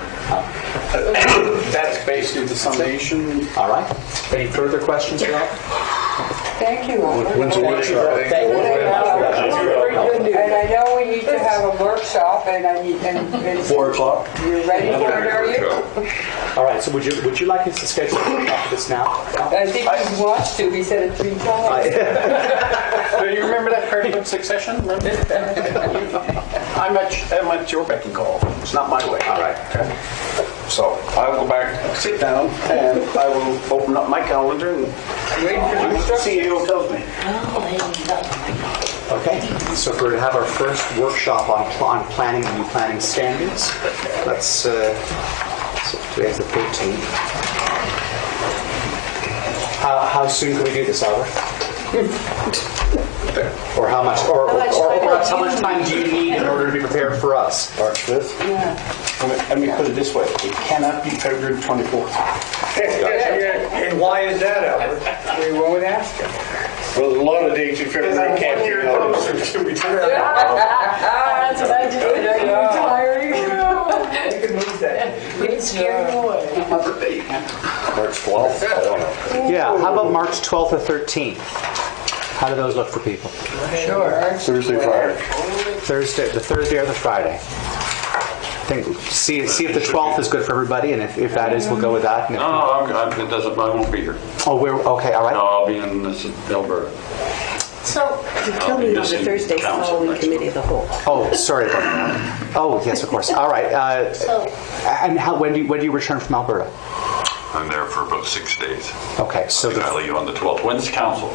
That's basically the summation. All right. Any further questions, Rob? Thank you. When's the workshop? Thank you very much for that. And I know we need to have a workshop, and 4 o'clock. You're ready for it, are you? All right. So would you like us to schedule this now? I think he wants to. He said it 3 times. Do you remember that part of Succession? I'm at your beck and call. It's not my way. All right. Okay. So I'll go back, sit down, and I will open up my calendar and Wait for the the CEO tells me. Okay. So if we're to have our first workshop on planning and new planning standards, let's. So today's the 13th. How soon can we do this, Albert? Or how much? Or how much time do you need in order to be prepared for us? March 5th? Yeah. Let me put it this way. It cannot be February 24th. And why is that, Albert? We won't ask him. Well, there's a lot of dates in February can't be held. That's what I do. You can move that. We'd scare him away. March 12th? I don't know. Yeah. How about March 12th or 13th? How do those look for people? Sure. Thursday, Friday. The Thursday or the Friday? See if the 12th is good for everybody, and if that is, we'll go with that. And if not- No, it doesn't, I won't be here. Oh, we're okay. All right. No, I'll be in Alberta. So, you're coming on the missing Thursday council following next committee of the whole. Oh, sorry about that. Oh, yes, of course. All right. And when do you return from Alberta? I'm there for about 6 days. Okay, so I the leave on the 12th. When's council?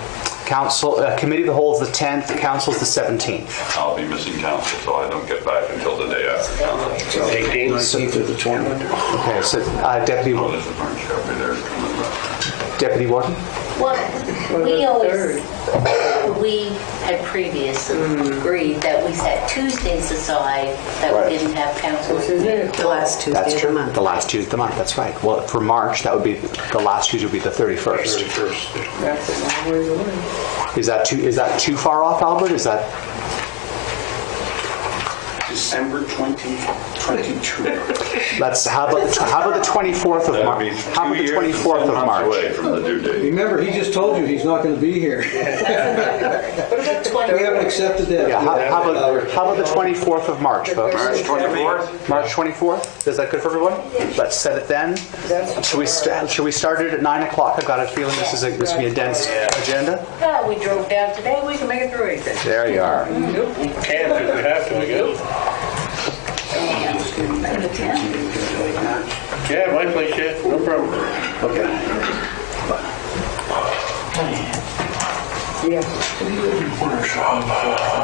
committee of the whole is the 10th. Council's the 17th. I'll be missing council, so I don't get back until the day after council. 19th to the 20th. Okay, so Deputy Oh, this is March. I'll be there. Deputy Warden. Well, we had previously agreed that we set Tuesdays aside that we didn't have council. The last Tuesday That's of true. the month. The last Tuesday of the month. That's right. Well, for March, that would be the last Tuesday would be the 31st. That's a long way away. Is that too far off, Albert? Is that? December 2022. How about the 24th of That'd March? be How about 2 the years, 24th 10 of months March? away from the due date. Remember, he just told you he's not going to be here. We haven't accepted that. Yeah, how about the 24th of March, folks? March 24th? March 24th? Is that good for everyone? Let's set it then. Should we start it at 9 o'clock? I've got a feeling this will be a dense agenda. Yeah, we drove down today, we can make it through anything. There you are. Can't if we have to, I guess. Yeah, my place, yeah, no problem.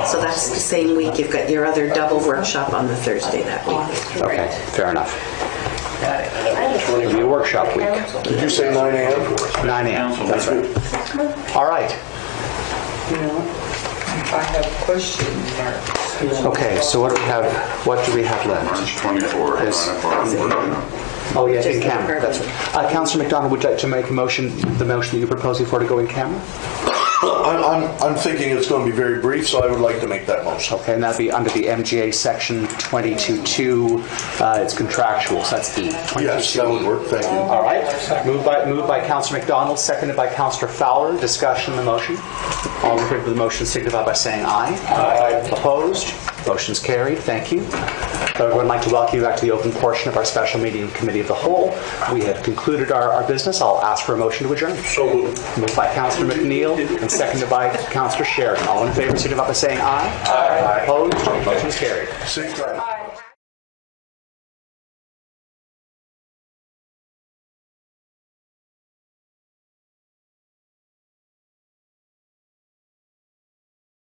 So that's the same week. You've got your other double workshop on the Thursday that week. Okay, fair enough. It'll be a workshop week. Did you say 9 a.m.? 9 a.m., that's right. All right. I have question marks. Okay, so what do we have left? March 24th. Oh, yeah, in camera, that's right. Councillor McDonald, would you like to make the motion that you're proposing for to go in camera? I'm thinking it's going to be very brief, so I would like to make that motion. Okay, and that'd be under the MGA section 22.2. It's contractual, so that's E. Yes, that would work. Thank you. All right. Moved by Councillor McDonald, seconded by Councillor Fowler. Discussion on the motion. All in favor of the motion signify by saying aye. Aye. Opposed? Motion's carried. Thank you. So I would like to welcome you back to the open portion of our special meeting committee of the whole. We have concluded our business. I'll ask for a motion to adjourn. So moved. Moved by Councillor McNeil and seconded by Councillor Sheridan. All in favor signify by saying aye. Aye. Opposed? Motion's carried. Safe drive.